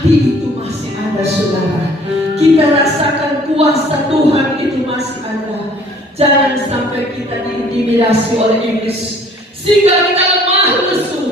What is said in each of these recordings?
hati itu masih ada, saudara. Kita rasakan kuasa Tuhan itu masih ada. Jangan sampai kita diintimidasi oleh iblis sehingga kita lemah lesu.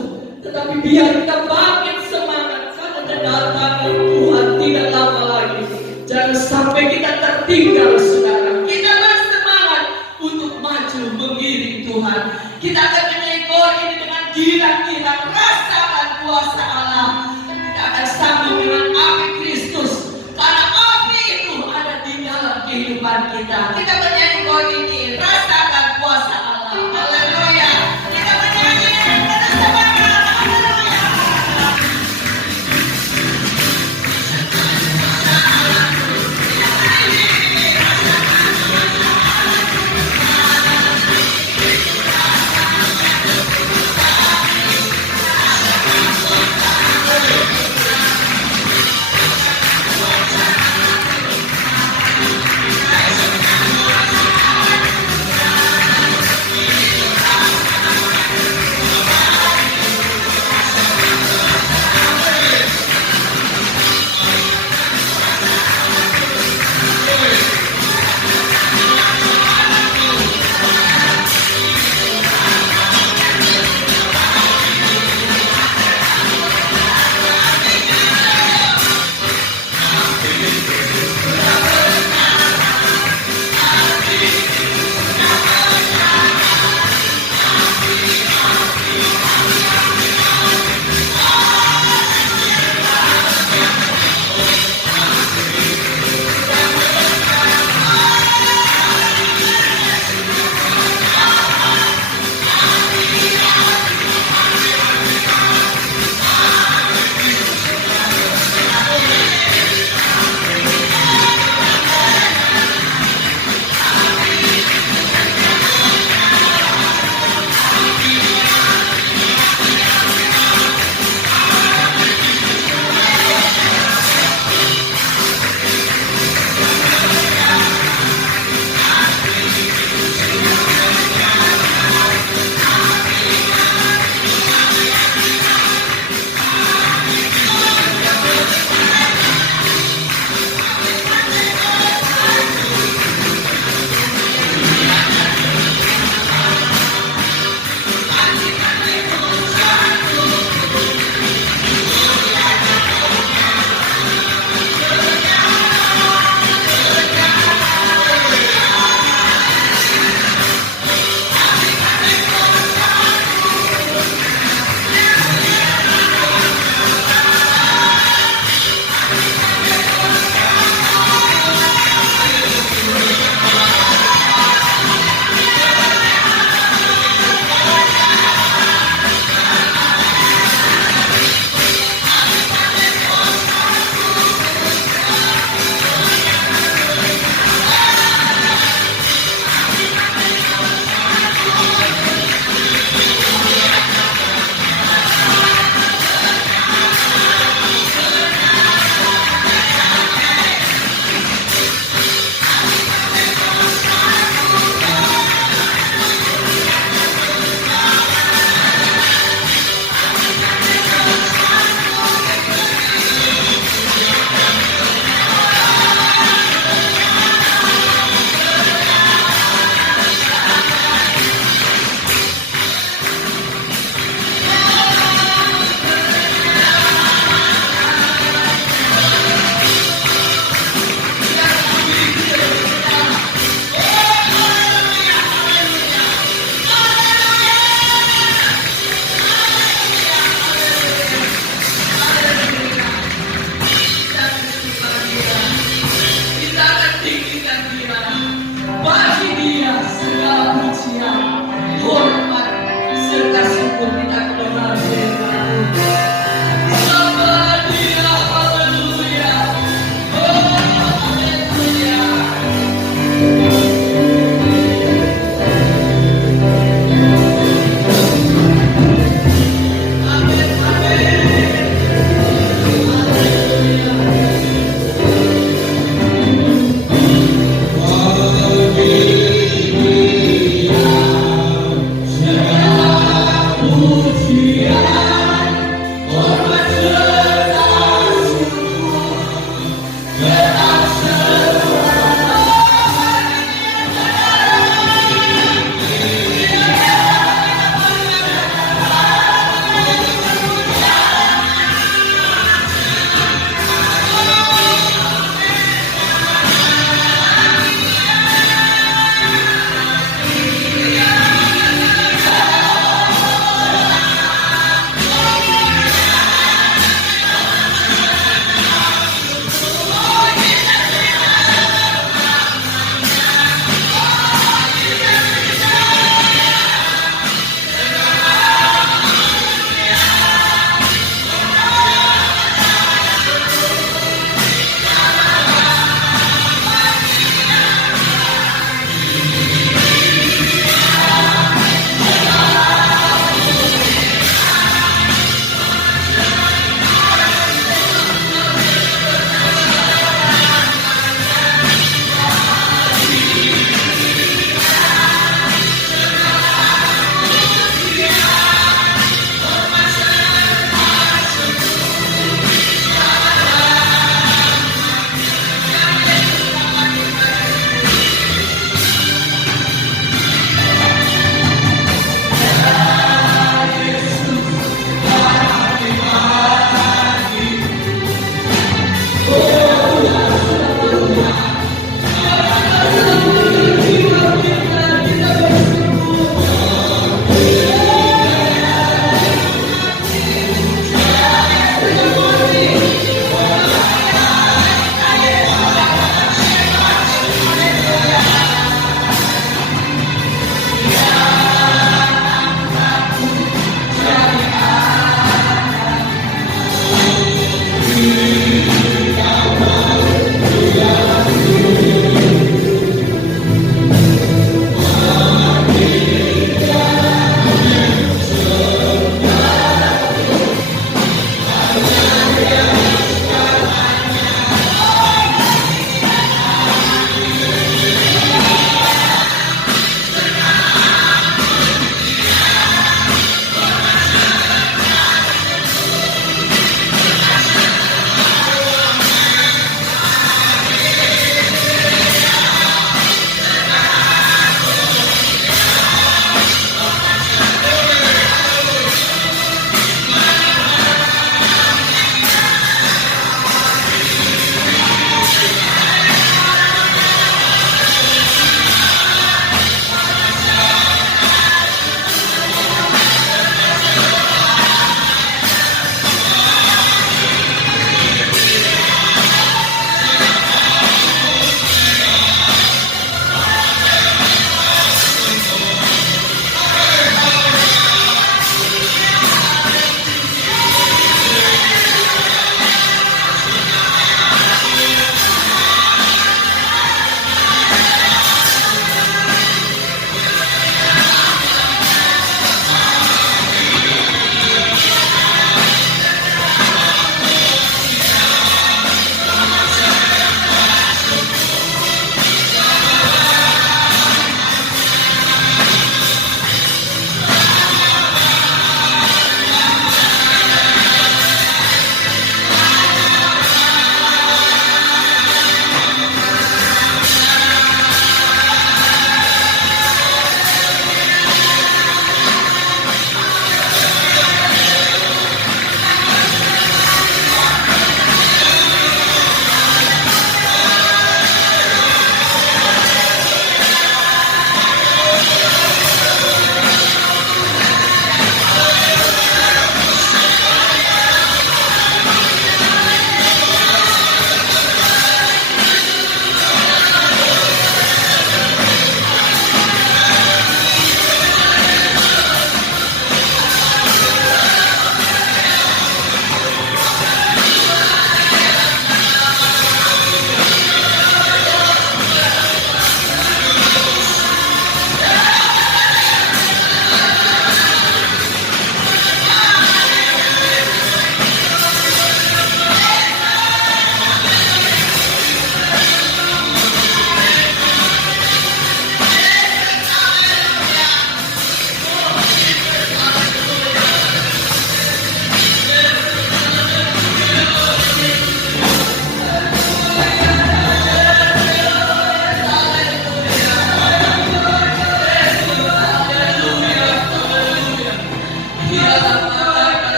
Tetapi biar kita bangkit semangat karena kedatangan Tuhan tidak lama lagi. Jangan sampai kita tertinggal, saudara. Kita bersemangat untuk maju mengiring Tuhan. Kita akan menyekor ini dengan girang-girang, rasakan kuasa Allah. Kita akan sambung dengan api Kristus, karena api itu ada di dalam kehidupan kita. Kita menyekor ini, rasakan kuasa Allah. Haleluya. Kita menyanyi dengan semangat. Haleluya.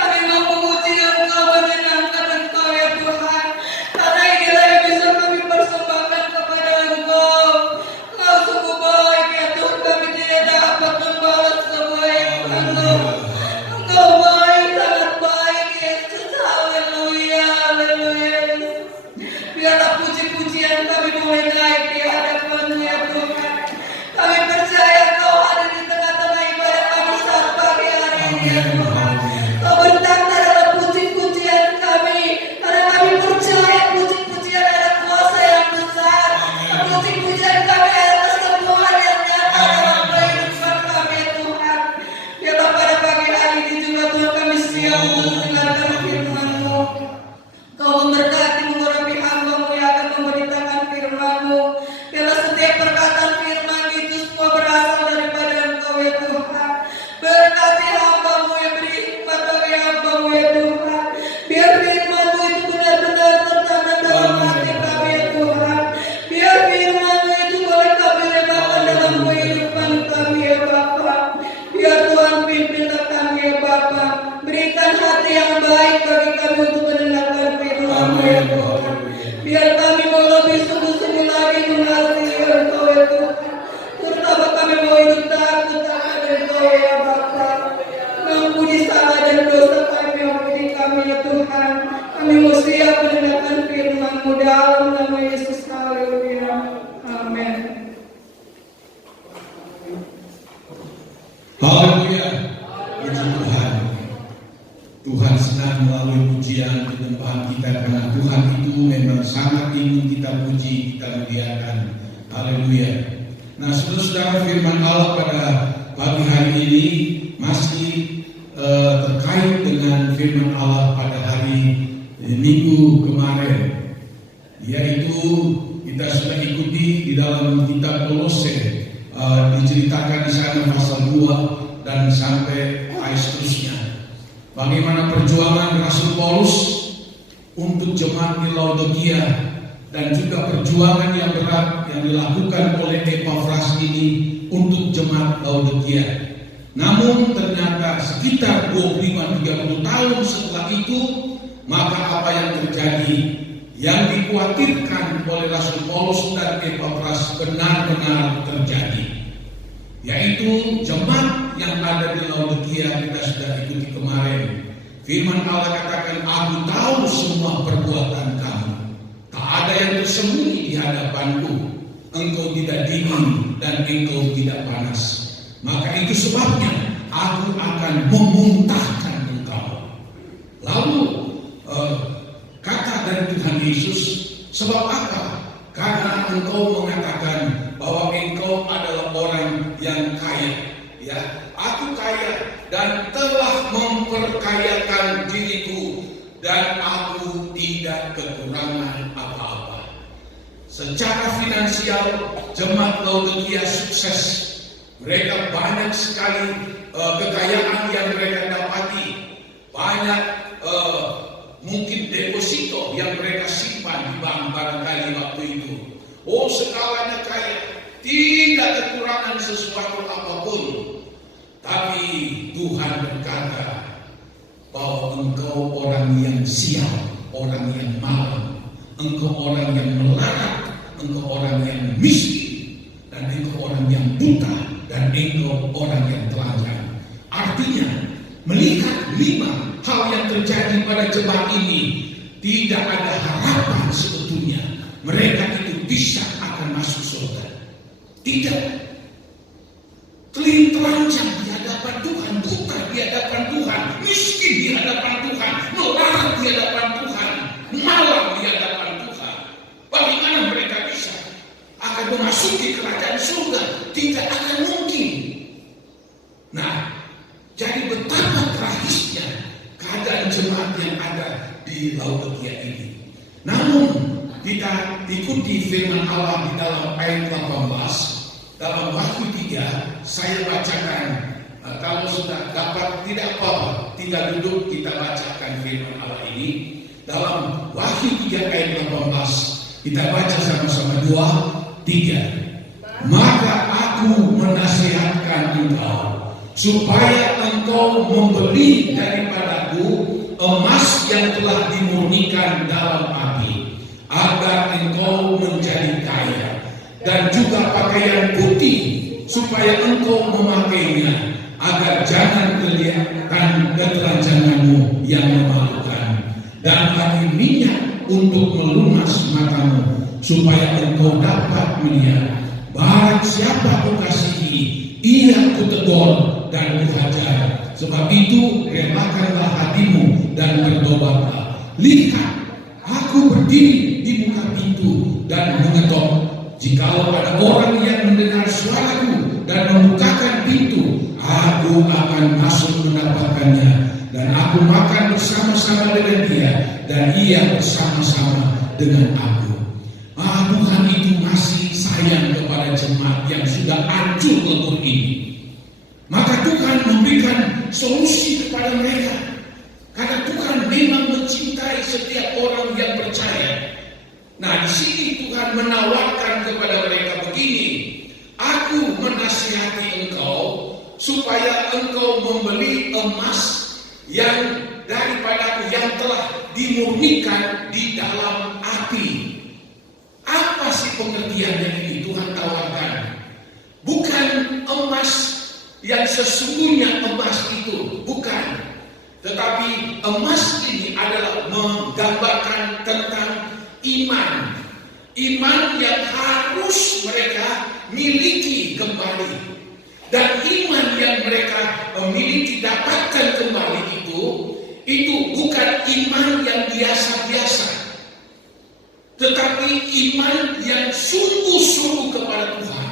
Kami mau memuji Engkau, menyenangkan Engkau ya Tuhan. Karena inilah yang bisa kami persembahkan kepada Engkau. Engkau sungguh baik ya Tuhan, kami tidak dapat membalas kebaikan-Mu. Engkau baik, sangat baik Yesus. Haleluya, haleluya. Biarlah puji-pujian kami boleh naik di hadapan-Mu ya Tuhan. Kami percaya Kau ada di tengah-tengah ibadah kami saat pagi hari ini ya Tuhan. Kau bertanda dalam puji-pujian kami. Karena kami percaya puji-pujian ada kuasa yang besar. Puji-pujian kami ada kesembuhan yang nyata dalam kehidupan kami ya Tuhan. Biarlah pada pagi hari ini juga Tuhan kami siap untuk mendengarkan firman-Mu. Kau memberkati mengurapi hamba-Mu yang akan memberitakan firman-Mu. Biarlah setiap perkataan firman itu semua berasal daripada Engkau ya Tuhan. Berkati hamba-Mu yang beri hikmat bagi hamba-Mu ya Tuhan. Biar firman-Mu itu benar-benar tertanam dalam hati kami ya Tuhan. Biar firman-Mu itu boleh kami remakan dalam kehidupan kami ya Bapa. Biar Tuhan pimpinlah kami ya Bapa. Berikan hati yang baik bagi kami untuk mendengarkan firman-Mu ya Tuhan. Biar kami mau lebih sungguh-sungguh lagi mengasihi Engkau ya Tuhan. Terutama kami mau hidup takut akan Engkau ya Bapa. Mengampuni salah dan dosa kami, ampuni kami ya Tuhan. Kami mau siap mendengarkan firman-Mu dalam nama Yesus. Haleluya. Amin. Haleluya. Puji Tuhan. Tuhan senang melalui pujian penyembahan kita karena Tuhan itu memang sangat ingin kita puji, kita muliakan. Haleluya. Nah, saudara-saudara, firman Allah pada pagi hari ini masih terkait dengan firman Allah pada hari Minggu kemarin, yaitu kita sudah ikuti di dalam kitab Kolose, diceritakan di sana pasal 2 dan sampai ayat seterusnya. Bagaimana perjuangan Rasul Paulus untuk jemaat di Laodikia dan juga perjuangan yang berat yang dilakukan oleh Epafras ini untuk jemaat Laodikia. Namun ternyata sekitar 25-30 tahun setelah itu, maka apa yang terjadi? Yang dikhawatirkan oleh Rasul Paulus dan Epafras benar-benar terjadi, yaitu jemaat yang ada di Laodikia. Kita sudah ikuti kemarin. Firman Allah katakan, aku tahu semua perbuatan kamu. Tak ada yang tersembunyi di hadapanku. Engkau tidak dingin dan engkau tidak panas. Maka itu sebabnya aku akan memuntahkan engkau. Lalu kata dari Tuhan Yesus, sebab apa? Karena engkau mengatakan bahwa engkau adalah orang yang kaya. Ya, aku kaya dan telah memperkayakan diriku dan aku tidak kekurangan apa-apa. Secara finansial jemaat Laodikia sukses. Mereka banyak sekali kekayaan yang mereka dapati. Banyak mungkin deposito yang mereka simpan di bank barangkali waktu itu. Oh, segalanya kaya, tidak kekurangan sesuatu apapun. Tapi Tuhan berkata bahwa engkau orang yang sial, orang yang malang, engkau orang yang melarat, engkau orang yang miskin, dan engkau orang yang buta, dan engkau orang yang telanjang. Artinya, melihat 5 hal yang terjadi pada jemaat ini, tidak ada harapan sebetulnya mereka itu bisa akan masuk surga. Tidak. Telanjang di hadapan Tuhan, buta di hadapan Tuhan, miskin di hadapan Tuhan, melarat di hadapan Tuhan, malang di hadapan Tuhan. Bagaimana mereka bisa akan memasuki kerajaan surga? Tidak akan mungkin. Nah, jadi betapa tragisnya keadaan jemaat yang ada di Laodikia ini. Namun kita ikuti firman Allah di dalam ayat 18. Dalam Wahyu 3 saya bacakan. Kalau sudah dapat tidak apa-apa, tidak duduk, kita bacakan firman Allah ini. Dalam Wahyu 3 ayat 18 kita baca sama-sama 2, 3. Maka aku menasihatkan engkau supaya engkau membeli daripadaku emas yang telah dimurnikan dalam api, agar engkau menjadi kaya, dan juga pakaian putih supaya engkau memakainya, agar jangan kelihatan ketelanjanganmu yang memalukan, dan bagi minyak untuk melunas matamu, supaya engkau dapat melihat. Barang siapa kukasihi, ia kutegur dan kuhajar. Sebab itu relakanlah hatimu dan bertobatlah. Lihat, aku berdiri di muka pintu dan mengetok. Jikalau ada orang yang mendengar suaraku dan membukakan pintu, aku akan masuk mendapatkannya, dan aku makan bersama-sama dengan dia, dan ia bersama-sama dengan aku. Tuhan itu masih sayang kepada jemaat yang sudah hancur lebur ini. Maka Tuhan memberikan solusi kepada mereka. Karena Tuhan memang mencintai setiap orang yang percaya. Nah, di sini Tuhan menawarkan kepada mereka begini, aku menasihati engkau supaya engkau membeli emas yang daripadaku yang telah dimurnikan di dalam api. Apa sih pengertiannya ini? Tuhan tawarkan bukan emas yang sesungguhnya emas itu, bukan. Tetapi emas ini adalah menggambarkan tentang iman. Iman yang harus mereka miliki kembali. Dan iman yang mereka miliki dapatkan kembali itu bukan iman yang biasa-biasa, tetapi iman yang sungguh-sungguh kepada Tuhan.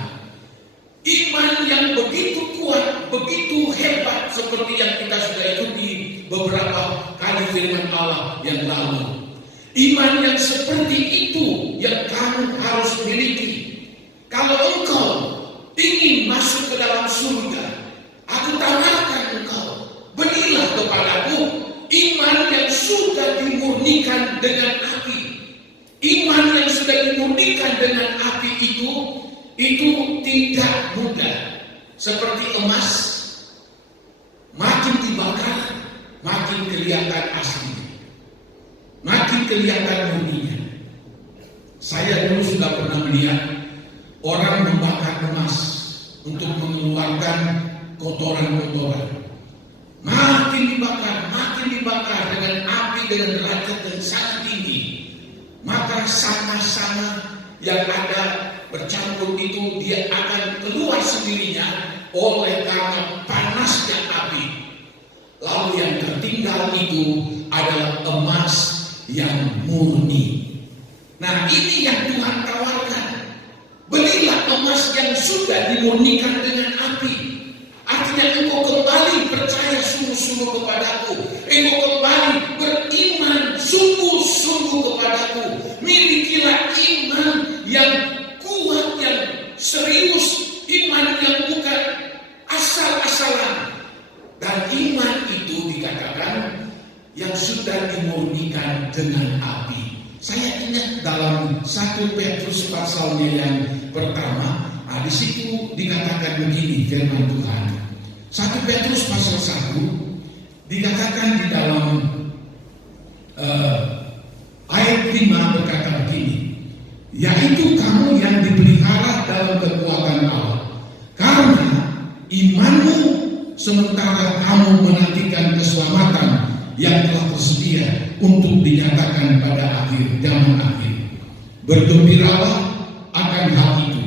Iman yang begitu kuat, begitu hebat, seperti yang kita sudah ikuti beberapa kali firman Allah yang lalu. Iman yang seperti itu yang kamu harus miliki. Kalau engkau ingin masuk ke dalam surga, aku tawarkan engkau, berilah kepadaku iman yang sudah dimurnikan dengan api. Iman yang sudah dimurnikan dengan api itu tidak mudah. Seperti emas, makin dibakar, makin kelihatan aslinya, makin kelihatan murninya. Saya dulu sudah pernah melihat orang membakar emas untuk mengeluarkan kotoran-kotoran. Makin dibakar dengan api, dengan derajat yang sangat tinggi, maka sama-sama yang ada bercampur itu dia akan keluar sendirinya oleh karena panasnya api. Lalu yang tertinggal itu adalah emas yang murni. Nah, ini yang Tuhan tawarkan. Belilah emas yang sudah dimurnikan dengan api. Artinya engkau kembali percaya sungguh-sungguh kepadaku. Engkau kembali beriman sungguh-sungguh kepadaku. Milikilah iman yang kuat, yang serius, iman yang bukan asal-asalan. Dan iman itu dikatakan yang sudah dimurnikan dengan api. Saya ingat dalam 1 Petrus pasalnya yang pertama, di situ dikatakan begini firman Tuhan. 1 Petrus pasal 1 dikatakan di dalam ayat 5 berkata begini, yaitu kamu yang dipelihara dalam kekuatan Allah, karena imanmu sementara kamu menantikan keselamatan yang telah tersedia untuk dinyatakan pada akhir zaman akhir. Bergembiralah akan hal itu,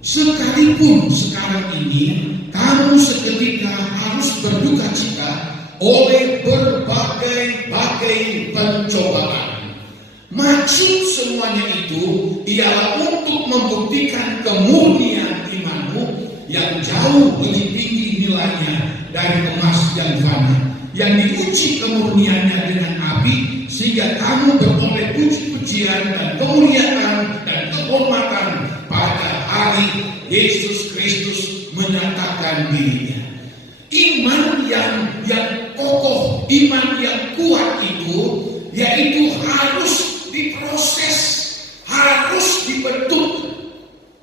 sekalipun sekarang ini kamu seketika harus berduka cita oleh berbagai-bagai pencobaan. Maksud semuanya itu ialah untuk membuktikan kemurnian imanmu yang jauh lebih tinggi nilainya dari emas yang fana, yang diuji kemurniannya dengan api, sehingga kamu beroleh puji-pujian dan kemuliaan dan kehormatan pada hari Yesus Kristus menyatakan dirinya. Iman yang kokoh, iman yang kuat itu, yaitu harus diproses, harus dibentuk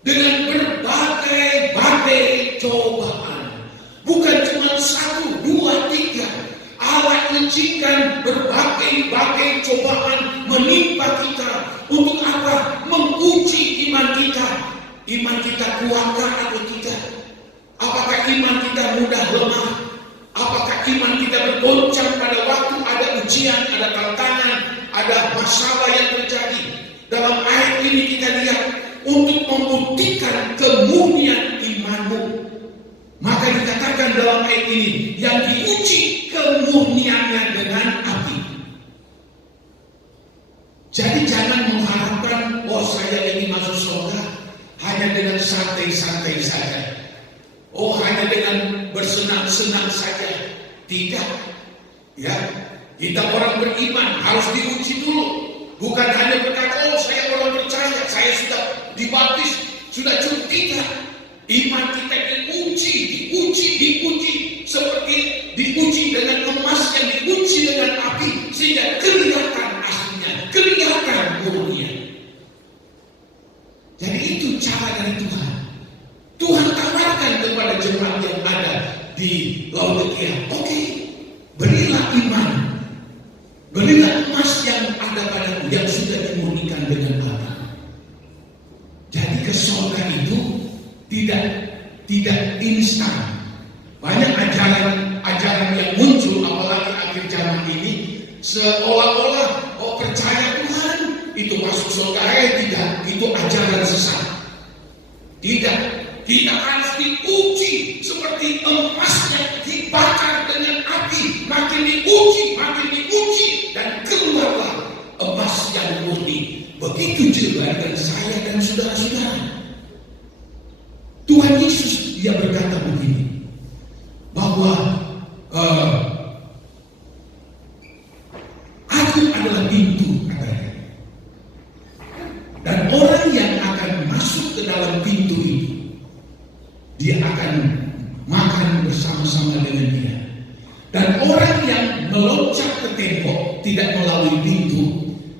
dengan berbagai-bagai cobaan. Bukan cuma 1, 2, 3. Allah izinkan izinkan berbagai-bagai cobaan menimpa kita. Untuk apa? Menguji iman kita. Iman kita kuatkah atau tidak? Apakah iman kita mudah lemah? Apakah iman kita bergoncang pada waktu ada ujian, ada tantangan, ada masalah yang terjadi? Dalam ayat ini kita lihat untuk membuktikan kemurnian imanmu. Maka dikatakan dalam ayat ini, yang diuji kemurniannya dengan api. Jadi jangan mengharapkan, oh saya ingin masuk surga hanya dengan santai-santai saja. Oh hanya dengan bersenang-senang saja. Tidak. Ya, kita orang beriman harus diuji dulu. Bukan hanya berkata, oh saya orang percaya, saya sudah dibaptis, sudah cukup. Tidak. Iman kita diuji seperti diuji dengan emas yang diuji dengan api sehingga kelihatan aslinya, kelihatan murninya. Jadi itu cara dari Tuhan. Tuhan tawarkan kepada jemaat yang ada di Laodikia, oke, berilah iman, berilah emas yang ada padamu yang sudah dimurnikan dengan api. Jadi ke surga itu tidak instan. Banyak ajaran yang muncul apalagi akhir zaman ini seolah-olah percaya Tuhan itu masuk surga. Tidak, itu ajaran sesat. Tidak, kita harus diuji seperti emas yang dibakar dengan api. Makin diuji dan keluarlah emas yang murni. Begitu juga dengan saya dan saudara-saudara. Tuhan Yesus dia berkata begini, bahwa aku adalah pintu, katanya. Dan orang yang akan masuk ke dalam pintu itu, dia akan makan bersama-sama dengan dia. Dan orang yang meloncat ke tembok tidak melalui pintu,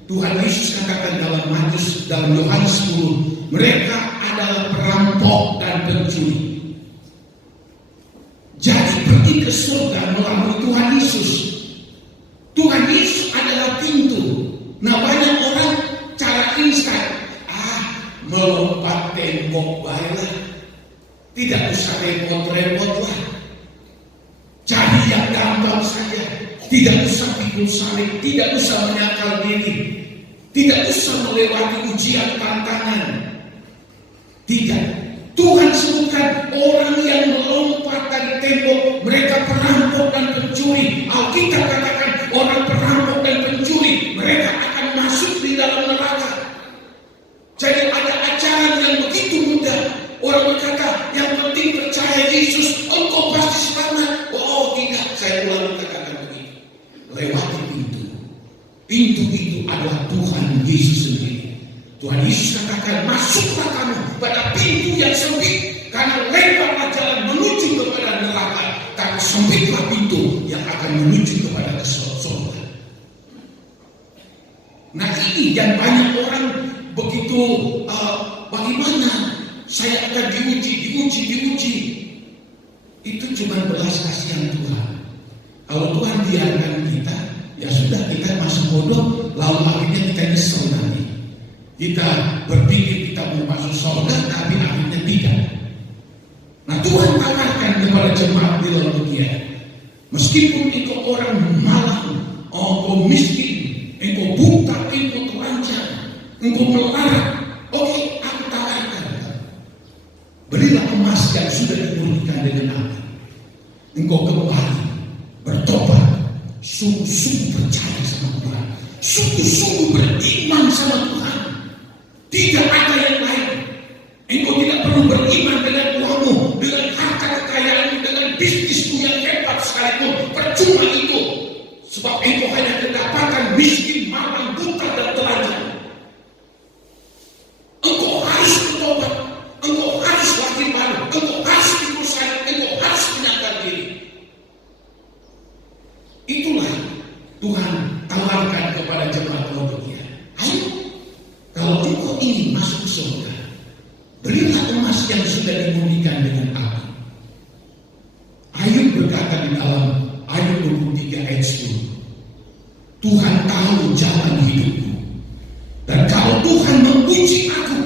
Tuhan Yesus katakan dalam Yohanes 10, mereka adalah perampok dan pencuri. Jadi pergi ke surga melalui Tuhan Yesus. Tuhan Yesus adalah pintu. Nah banyak orang cara instan, melompat tembok baiklah, tidak usah repot-repot lah. Cari yang gampang saja, tidak usah pikul salib, tidak usah menyangkal diri, tidak usah melewati ujian tantangan. Tidak. Tuhan sebutkan orang yang melompat dari tembok, mereka perampok dan pencuri. Alkitab katakan orang perampok dan pencuri, mereka akan masuk di dalam neraka. Jadi ada ajaran yang begitu mudah. Orang berkata, yang penting percaya Yesus, engkau pasti selamat. Oh tidak, saya ulangi katakan begitu. Lewati pintu. Pintu itu adalah Tuhan Yesus sendiri. Tuhan Yesus katakan, masuklah kamu pada pintu yang sempit, karena lebarlah jalan menuju kepada neraka, tapi sempitlah pintu yang akan menuju kepada surga. Nah ini yang banyak orang begitu, bagaimana saya akan diuji. Itu cuma belas kasihan Tuhan. Kalau Tuhan biarkan kita, ya sudah, kita masuk bodoh, lalu akhirnya kita nyesel nanti. Kita berpikir kita mau masuk surga, tapi akhirnya tidak. Nah Tuhan tawarkan kepada jemaat di Laodikia, meskipun engkau orang malang, engkau miskin, engkau buta, engkau telanjang, engkau melarat, oke, aku tawarkan. Berilah emas yang sudah dimurnikan dengan api. Engkau kembali bertobat, sungguh-sungguh percaya sama Tuhan, sungguh-sungguh beriman sama Tuhan. Tidak ada yang lain. Engkau tidak perlu beriman dengan uangmu, dengan harta kekayaanmu, dengan bisnismu yang hebat sekalipun. Percuma itu. Sebab engkau hanya kedapatan miskin, malang, buta, dan telanjang. Engkau harus bertobat. Engkau harus lagi malu. Engkau harus pikul salib. Engkau harus menyangkal diri. Itulah Tuhan tawarkan kepada jemaat Laodikia. Ayo, kalau engkau ingin masuk surga, berilah emas yang sudah dimurnikan dengan api. Ayub berkata di dalam Ayub 23 ayat 10, Tuhan tahu jalan hidupku. Dan kalau Tuhan menguji aku,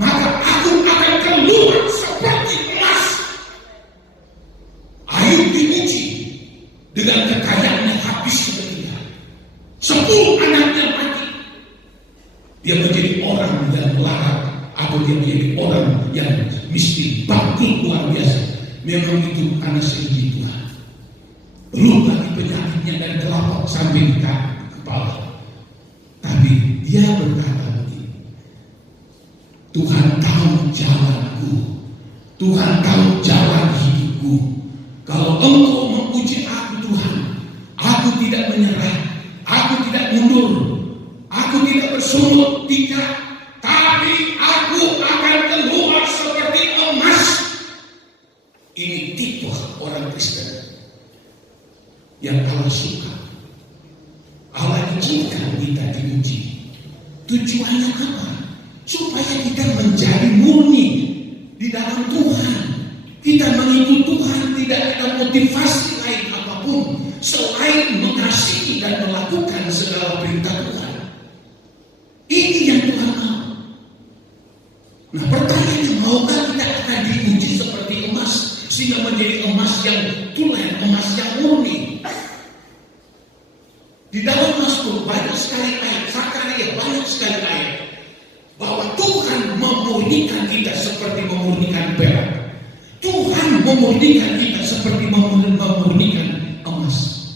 maka aku akan keluar seperti emas. Ayub diuji dengan kekayaannya habis seketika. 10 anaknya mati. Dia menjadi orang yang melarat, atau dia menjadi orang yang miskin, bangkrut luar biasa. Memang itu karena seizin Tuhan. Belum lagi penyakitnya dari telapak sampai di kepala. Tapi dia berkata begini, Tuhan tahu jalanku, Tuhan tahu jalan hidupku. Kalau Engkau menguji aku Tuhan, aku tidak menyerah, aku tidak mundur, aku tidak bersungut, tidak, tapi aku akan keluar seperti emas. Ini tipe orang Kristen yang Allah suka. Allah izinkan kita diuji. Tujuannya apa? Supaya kita menjadi murni di dalam Tuhan. Kita mengikut Tuhan, tidak ada motivasi lain apapun selain mengasihi dan melakukan segala perintah Tuhan. Ini yang Tuhan mau. Nah, pertanyaannya, maukah kita akan diuji seperti emas sehingga menjadi emas yang tulen, emas yang murni? Di dalam Mazmur banyak sekali ayat, Zakaria banyak sekali ayat bahwa Tuhan memurnikan kita seperti memurnikan perak. Tuhan memurnikan kita seperti memurnikan emas.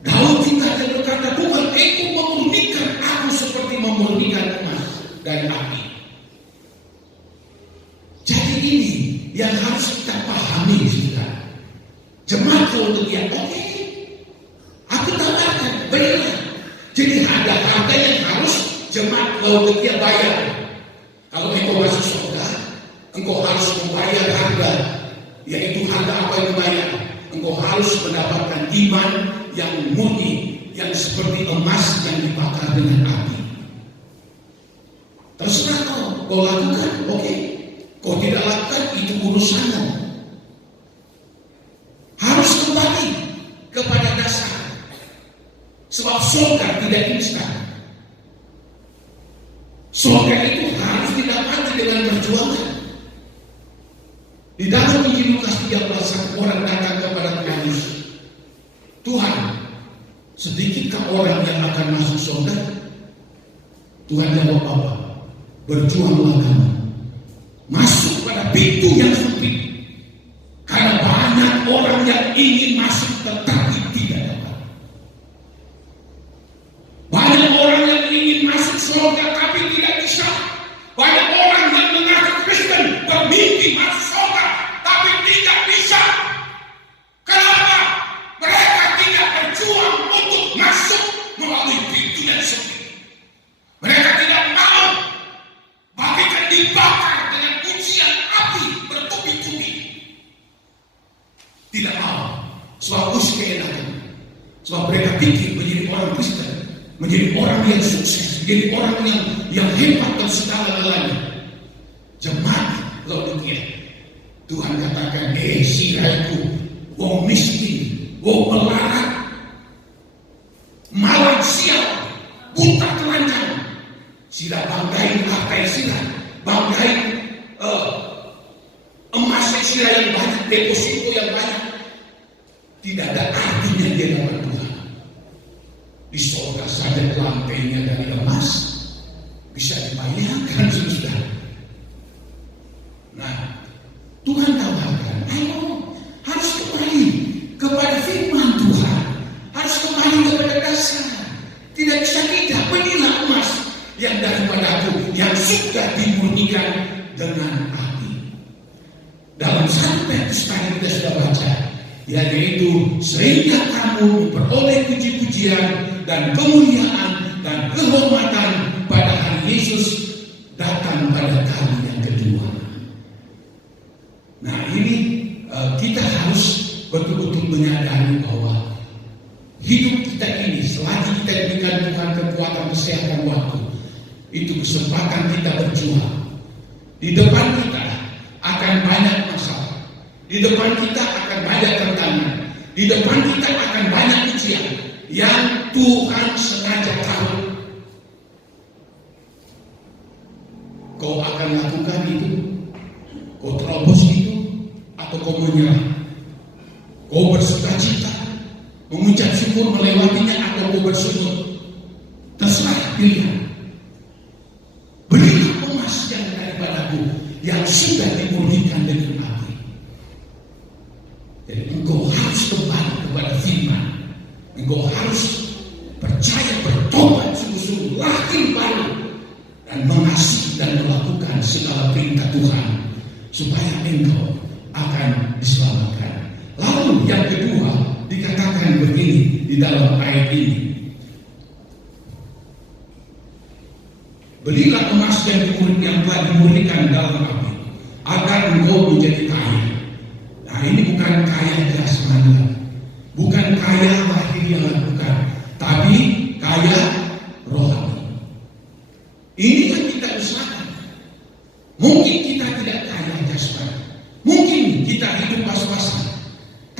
Daud juga berkata, Tuhan, Engkau memurnikan aku seperti memurnikan emas dan api. Jadi ini yang harus kita pahami, saudara. Jemaat kalau dia oke, aku tawarkan, berilah. Jadi ada harga yang harus jemaat Laodikia bayar. Kalau engkau masuk surga, engkau harus membayar harga, yaitu harga apa yang dibayar. Engkau harus mendapatkan iman yang murni, yang seperti emas yang dibakar dengan api. Terserah kau lakukan, oke. Kau tidak lakukan, itu urusanmu. Harus kembali kepada dasar. Sebab surga tidak instan. Surga itu harus didapati dengan perjuangan. Di dalam Injil Lukas 13, orang datang kepada Tuhan Yesus. Tuhan, sedikitkah orang yang akan masuk surga? Tuhan jawab apa? Berjuanglah kamu. Masuk pada pintu yang sempit. Karena banyak orang yang ingin masuk tetapi tidak dapat. Banyak orang yang ingin masuk surga tapi tidak bisa. Banyak orang yang mengaku Kristen bermimpi masuk surga tapi tidak bisa. Kenapa? Mereka tidak berjuang untuk masuk melalui pintu yang sempit. Mereka tidak mau bagikan dibakar dengan ujian api bertubi-tubi. Tidak mau. Sebab usia keenakan. Sebab mereka pikir menjadi orang Kristen, menjadi orang yang sukses, menjadi orang yang hebat dan segala-galanya. Jemaat Laodikia, Tuhan katakan, siraiku, wong miskin, wong melarat, malang sial, buta telanjang, sila banggain harta sila, banggain emasnya sila yang banyak, deposito yang banyak. Tidak ada artinya dia dalam Tuhan. Di surga saja lantainya dari emas bisa dibayangkan, sudah. Nah, Tuhan tawarkan, ayo harus kembali kepada firman Tuhan, harus kembali kepada dasar. Tidak bisa tidak, berilah emas yang daripadaku yang sudah dimurnikan dengan api. Dalam 1 Petrus tadi kita sudah baca, yaitu sehingga kamu memperoleh puji-pujian dan kemuliaan dan kehormatan pada hari Yesus datang pada kali yang kedua. Nah, ini kita harus betul-betul menyadari bahwa hidup kita ini selagi kita diberikan Tuhan kekuatan, kesehatan, waktu, itu kesempatan kita berjuang. Di depan kita akan banyak masalah. Di depan kita akan banyak tantangan. Di depan kita akan banyak ujian. yang Tuhan sengaja tahu kau akan lakukan itu, kau terobos itu, atau kau menyerah, kau bersukacita, mengucap syukur melewatinya, atau kau bersujud. Terserah pilihan. Berilah emas yang daripadaku yang sudah dimurnikan dengan api. Jadi engkau harus kembali kepada firman. Engkau harus percaya, bertobat sungguh-sungguh, lahir baru, dan mengasihi dan melakukan segala perintah Tuhan supaya engkau akan diselamatkan. Lalu yang kedua dikatakan begini di dalam ayat ini. Berilah emas yang telah dimurnikan dalam api, agar engkau menjadi kaya. Nah, ini bukan kaya jasmani, bukan kaya lahiriah, bukan, tapi kaya rohani. Ini yang kita usahakan. Mungkin kita tidak kaya jasmani, mungkin kita hidup pas-pasan,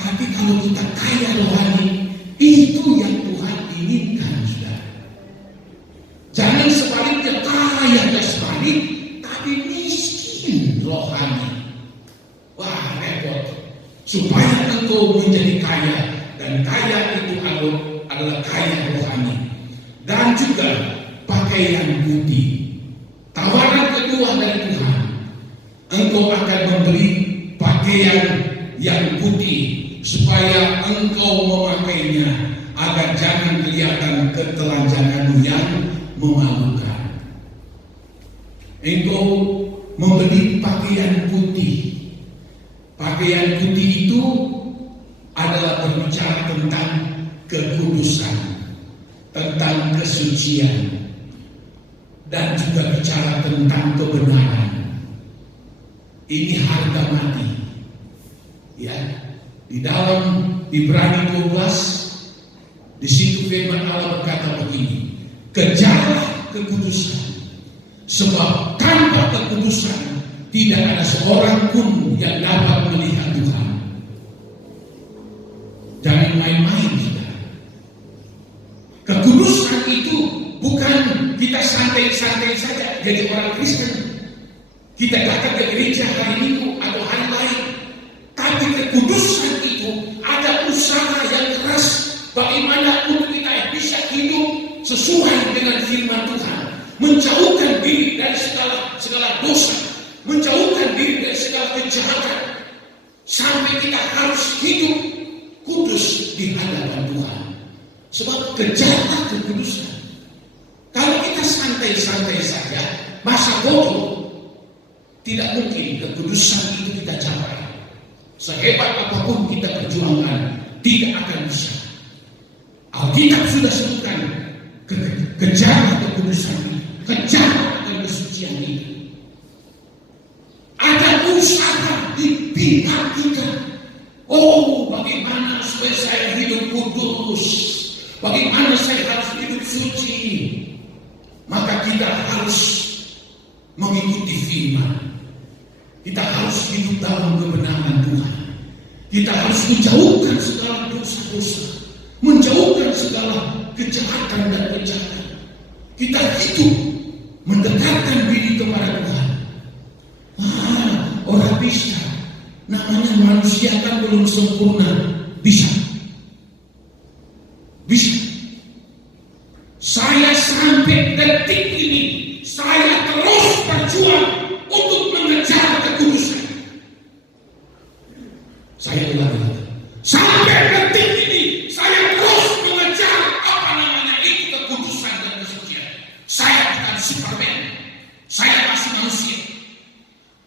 tapi kalau kita kaya rohani, itu yang Tuhan inginkan, saudara. Jangan sebaliknya kaya jasmani, tapi miskin rohani. Wah, repot. Supaya engkau menjadi kaya, dan kaya itu adalah kaya rohani. Dan juga pakaian putih. Tawaran kedua dari Tuhan, engkau akan memberi pakaian yang putih supaya engkau memakainya agar jangan kelihatan ketelanjanganmu yang memalukan. Engkau membeli pakaian putih. Pakaian putih itu adalah berbicara tentang kekudusan, tentang kesucian, dan juga bicara tentang kebenaran. Ini harga mati. Ya, di dalam Ibrani 12, di situ firman Allah berkata begini, kejarlah kekudusan, sebab tanpa kekudusan tidak ada seorang pun yang dapat melihat Tuhan. Jangan main-main, saudara. Kekudusan itu bukan kita santai-santai saja jadi orang Kristen. Kita datang ke gereja hari Minggu atau hari lain. Tapi kekudusan itu ada usaha yang keras bagaimana untuk kita bisa hidup sesuai dengan firman Tuhan, menjauhkan diri dari segala dosa, menjauhkan diri dari segala kejahatan, sampai kita harus hidup kudus di hadapan Tuhan. Sebab kejarlah kekudusan. Kalau kita santai-santai saja, masa bodoh, tidak mungkin kekudusan itu kita capai. Sehebat apapun kita perjuangkan, tidak akan bisa. Alkitab sudah sebutkan, kejarlah kekudusan itu, kejarlah kesucian itu. Ada usaha di pihak kita. Oh, bagaimana supaya saya hidup kudus? Bagaimana saya harus hidup suci? Maka kita harus mengikuti firman. Kita harus hidup dalam kebenaran Tuhan. Kita harus menjauhkan segala dosa-dosa, menjauhkan segala kejahatan dan kejahatan. Kita hidup mendekatkan diri kepada Tuhan. Orang bisa, namanya manusia kan belum sempurna. Bisa. Saya sampai detik ini, saya terus berjuang untuk mengejar kekudusan. Saya ulangi lagi. Sampai detik ini, saya terus mengejar itu kekudusan dan kesucian. Saya bukan Superman. Saya masih manusia.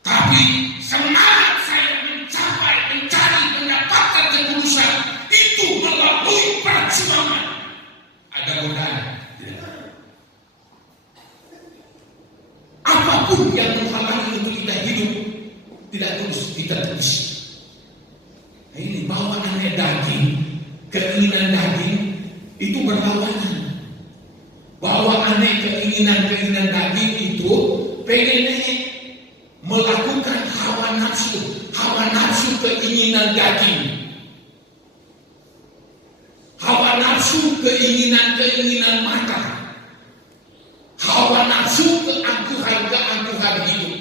Tapi semangat saya mencari, mendapatkan kekudusan itu melalui perjuangan. Ada godaan. Apapun yang menghalangi untuk kita hidup tidak kudus, kita tulis. Ini bawaannya daging, keinginan daging itu berlawanan. Bawaannya keinginan daging itu pengennya melakukan hawa nafsu keinginan daging. Hawa nafsu keinginan keinginan mata, hawa nafsu, keangkuhan hidup.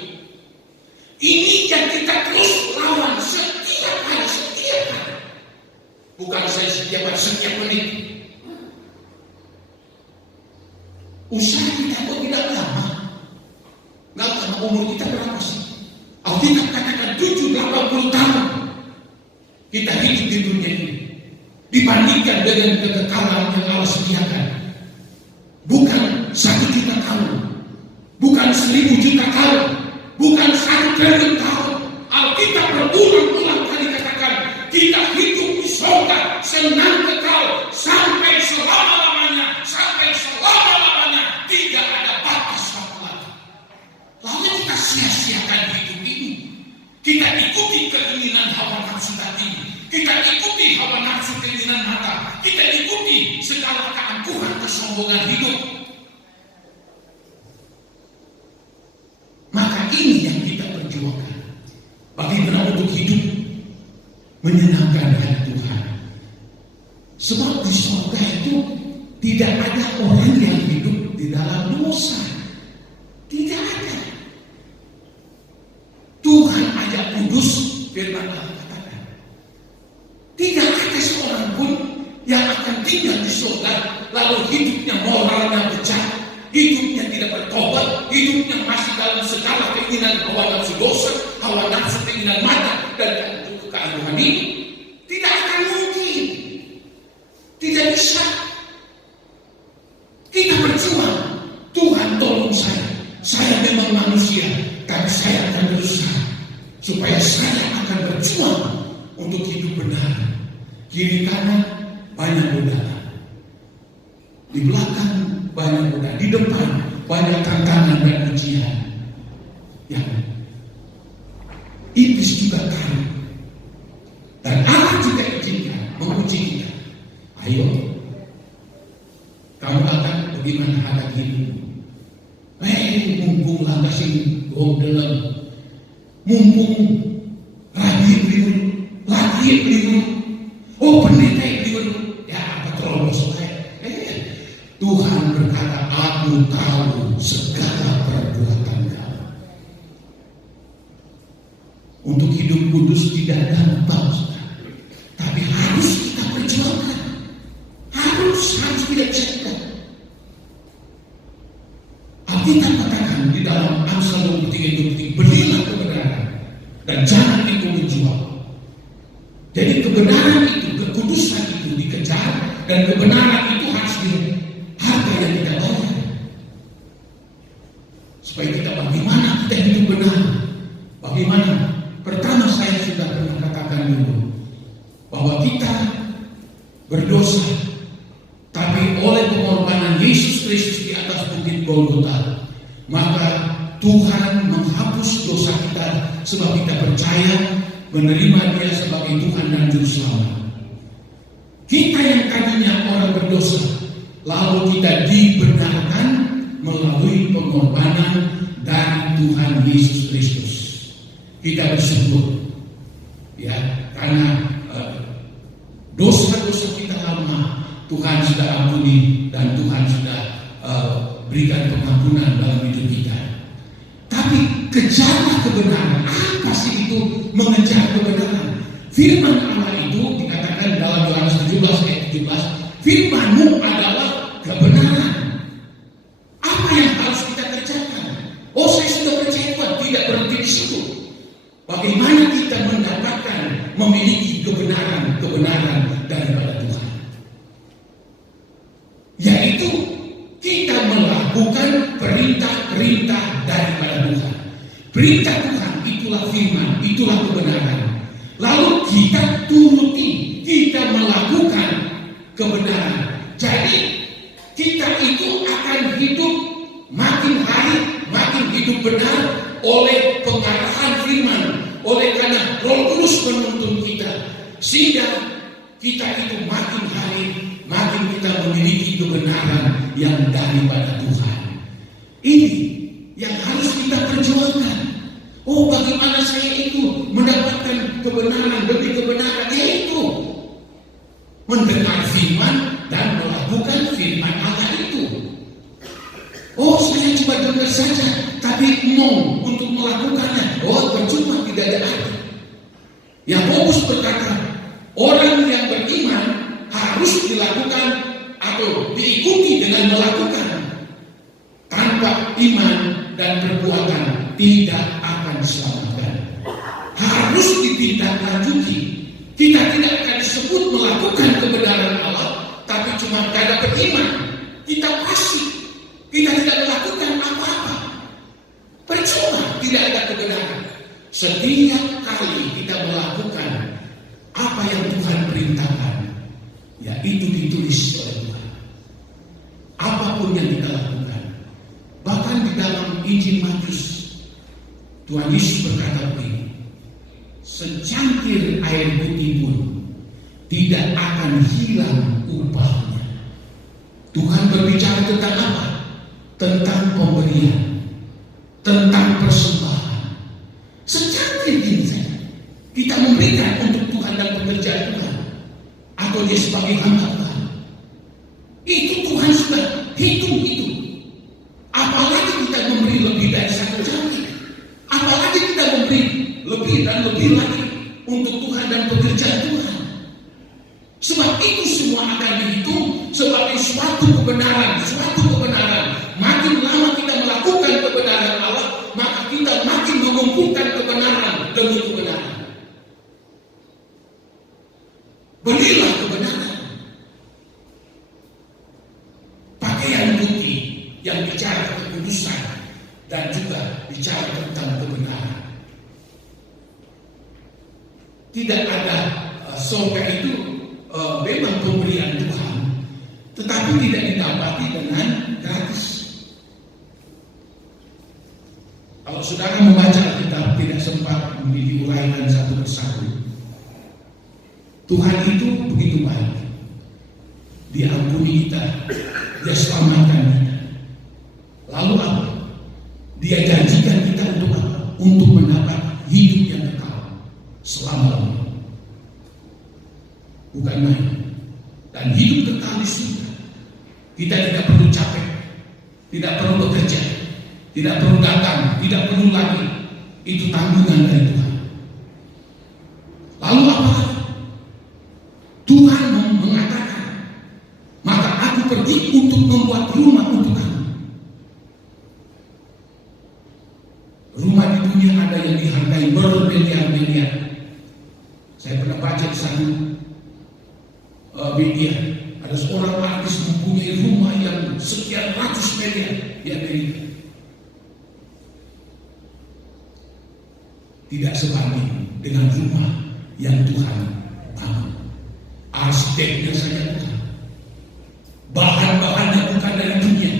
Ini yang kita terus lawan setiap hari. Bukan saya setiap hari, setiap menit. Usaha kita kok tidak lama. Nggak lama, umur kita berapa sih? Alkitab katakan 70-80 tahun kita hidup di dunia ini. Dibandingkan dengan kekekalan yang Allah sediakan. Bukan 1 juta tahun, bukan 1000 juta tahun, bukan 1 triliun tahun. Alkitab berulang-ulang kali katakan kita hidup di surga senang kekal sampai selama-lamanya, tidak ada batas waktu lagi. Lalu kita sia-siakan hidup ini. Kita ikuti keinginan hawa nafsu batin, kita ikuti hawa nafsu keinginan mata, kita ikuti segala keangkuhan kesombongan hidup. Maka ini yang kita perjuangkan. Bagaimana untuk hidup menyenangkan hati Tuhan. Sebab di surga itu tidak ada orang yang hidup di dalam dosa. Tidak ada. Tuhan aja kudus, firman Allah katakan. Tidak ada seorang pun yang akan tinggal di surga lalu hidupnya moralnya becah, hidupnya tidak bertobat, hidupnya masih dalam segala keinginan hawa nafsu dosa, hawa nafsu keinginan mata dan keangkuhan ini. Tidak akan mungkin. Tidak bisa. Kita berjuang. Tuhan tolong saya. Saya memang manusia, tapi saya akan berusaha supaya saya akan berjuang untuk hidup benar. Kiri kanan banyak godaan, di belakang banyak godaan, di depan banyak tantangan dan ujian. Yang iblis juga tahu, dan Allah juga izinkan menguji kita. Ayo, kamu akan bagaimana hadapi hidup? Mumpung lah kasih dalam, mumpung lagi beliau, oh pendeta beliau, ya apa terobos Tuhan berkata, aku tahu segala perbuatan kamu. Untuk hidup kudus tidak gampang, tapi harus kita perjuangkan, harus kita cekkan. Kita katakan di dalam Amsal 23:23, berilah kebenaran dan jangan itu menjual. Jadi kebenaran itu, kekudusan itu dikejar, dan kebenaran itu harus harga yang kita bayar. Supaya kita bagaimana kita hidup benar. Bagaimana? Pertama saya sudah pernah katakan dulu bahwa kita berdosa, tapi oleh pengorbanan Yesus Kristus di atas bukit Golgota, maka Tuhan menghapus dosa kita sebab kita percaya menerima Dia sebagai Tuhan dan Juru Selamat. Kita yang tadinya orang berdosa, lalu kita dibenarkan melalui pengorbanan dari Tuhan Yesus Kristus. Kita bersyukur, ya, karena dosa-dosa kita lama Tuhan sudah ampuni dan Tuhan sudah berikan pengampunan dalam hidup kita. Tapi kejarlah kebenaran. Apa sih itu mengejar kebenaran? Firman Allah itu dikatakan dalam Yohanes 17 ayat 17, firman-Mu adalah kebenaran. Apa yang harus kita kerjakan? Oh, saya sudah percaya Tuhan, tidak berhenti di situ. Bagaimana kita mendapatkan, memiliki kebenaran daripada Tuhan? Yaitu kita melakukan perintah-perintah daripada Tuhan. Perintah Tuhan itulah firman, itulah kebenaran. Lalu kita turuti, kita melakukan kebenaran. Jadi kita itu akan hidup makin hari, makin hidup benar oleh pengarahan firman, oleh karena Roh Kudus menuntun kita, sehingga kita itu makin hari makin kita memiliki kebenaran yang daripada Tuhan. Ini yang harus kita perjuangkan. Oh, bagaimana saya itu mendapatkan kebenaran demi kebenaran? Yaitu mendengar firman dan melakukan firman. firman Allah itu. Oh, saya cuma dengar saja, tapi mau untuk melakukannya. Oh, percuma, tidak ada arti. Yakobus berkata, orang yang beriman harus dilakukan atau diikuti dengan melakukan. Tanpa iman dan perbuatan tidak akan diselamatkan. Harus ditindaklanjuti. Kita tidak akan disebut melakukan kebenaran Allah, tapi cuma karena beriman. Kita pasif. Kita tidak melakukan apa-apa. Percuma, tidak ada kebenaran. Setiap kali kita melakukan apa yang Tuhan perintahkan, ya itu ditulis oleh Tuhan. Apapun yang kita lakukan. Bahkan di dalam Injil Matius, Tuhan Yesus berkata begini, secangkir air putih pun tidak akan hilang upahnya. Tuhan berbicara tentang apa? Tentang pemberian, tentang persembahan. Secangkir ini saja kita memberikan untuk Tuhan dan pekerjaan Tuhan, atau dia sebagai hamba Tuhan. Itu Tuhan sudah hitung itu. Apalagi kita memberi lebih dari satu cangkir, apalagi kita memberi lebih dan lebih lagi untuk Tuhan dan pekerjaan Tuhan. Sebab itu semua akan dihitung sebagai suatu kebenaran, suatu kebenaran. Makin lama kita melakukan kebenaran Allah, maka kita makin mengumpulkan kebenaran demi kebenaran. Berilah kebenaran. Pakaian putih yang bicara kekudusan dan juga bicara tentang kebenaran. Tidak ada sorga itu memang pemberian Tuhan, tetapi tidak didapati dengan gratis. Kalau saudara membaca Alkitab, tidak sempat diuraikan satu persatu. Tuhan itu begitu baik. Dia ampuni kita, dia selamatkan kita. Lalu apa? Dia janjikan kita untuk apa? Untuk mendapat hidup yang kekal selama-lamanya. Bukan main. Dan hidup kekal di surga. Kita tidak perlu capek, tidak perlu bekerja, tidak perlu datang, tidak perlu lagi. Itu tanggungan dari Tuhan. Lalu apa? Tuhan mengatakan, maka aku pergi untuk membuat rumah untuk kamu. Rumah di dunia ada yang dihargai bermiliar-miliar. Saya pernah baca di satu media, ada seorang artis mempunyai rumah yang sekian ratus miliar di Amerika. Tidak sebanding dengan rumah yang Tuhan bangun. Arsiteknya saja Tuhan. Bahan-bahannya bukan dari dunia.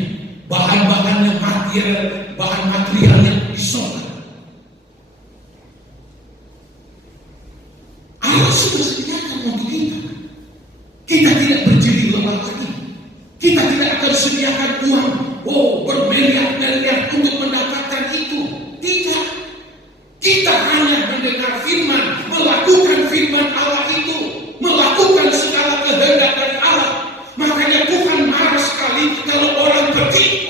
Bahan-bahannya bahan materialnya di sorga. Allah sudah sediakan untuk kita. Kita tidak berjeri lelah lagi. Kita tidak akan sediakan uang bermiliar-miliar untuk mendapatkan itu. Tidak. Kita hanya mendengar firman, melakukan firman Allah itu, melakukan segala kehendak dari Allah. Makanya Tuhan marah sekali kalau orang berdik,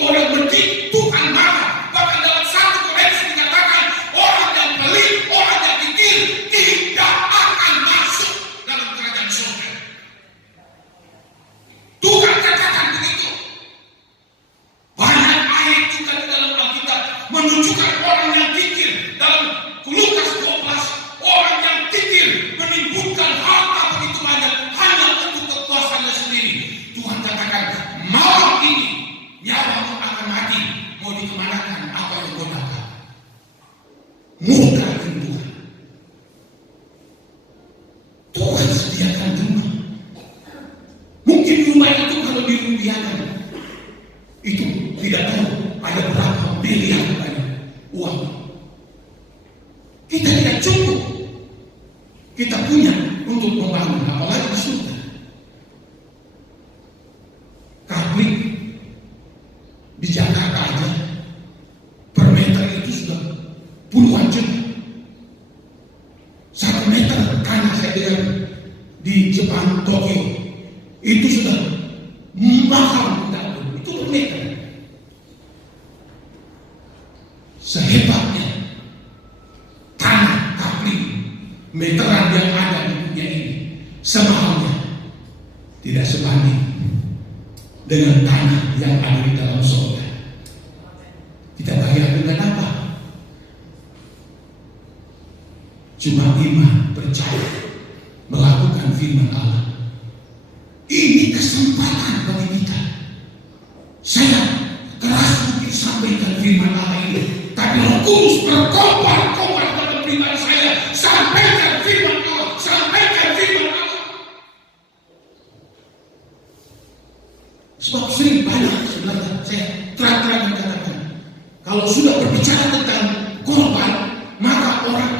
Tuhan marah. Bahkan dalam 1 Korintus dikatakan, orang yang pelit, orang yang kikir tidak akan masuk dalam kerajaan surga. Tuhan katakan begitu. Banyak ayat juga di dalam Alkitab menunjukkan orang yang kikir. Dalam Lukas 12, orang yang kikir menimbulkan harta begitu banyak hanya untuk kepuasannya sendiri. Tuhan katakan, malam ini nyawamu akan mati. Mau dikemanakan apa yang kau dapat? Murka Tuhan. Tuhan sediakan rumah. Mungkin rumah itu kalau dirupiahkan, itu tidak tahu ada berapa miliar banyak uang. Kita tidak cukup. Kita punya untuk membangun, apalagi di surga. Kabrik di Jakarta aja per meter itu sudah puluhan juta. meteran yang ada di dunia ini sama halnya tidak sebanding dengan tanah yang ada di dalam surga. Kita bayar dengan apa? Cuma iman, percaya, melakukan firman Allah. Ini kesempatan bagi kita. Saya keras mungkin sampaikan firman Allah ini, tapi Roh Kudus berkobar-kobar dalam pribadi saya. Sampaikan firman Allah, sampaikan firman Allah. Sebab sering banyak sebenarnya saya terang-terang katakan, kalau sudah berbicara tentang korban, maka orang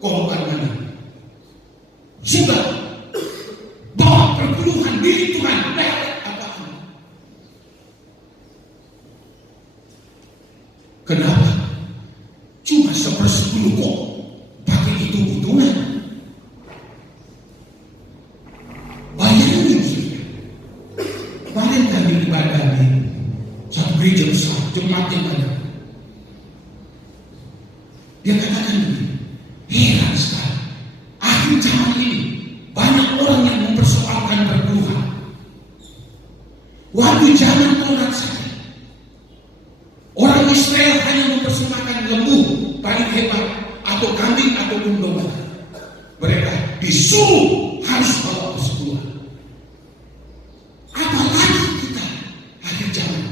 korban mana? Sudah bawa perpuluhan diri Tuhan, apa? Kenapa? Cuma 1/10 kok pakai hitung-hitungan. Bayangin saja. Kemarin kami ibadah di satu gereja besar, jemaat yang banyak. Dia katakan begini, heran sekali. Akhir zaman ini banyak orang yang mempersoalkan berdoa. Waktu zaman Taurat saja, orang Israel hanya mempersembahkan lembu paling hebat atau kambing atau domba. Mereka disuruh harus bawa persekutuan. Apalagi kita akhir zaman,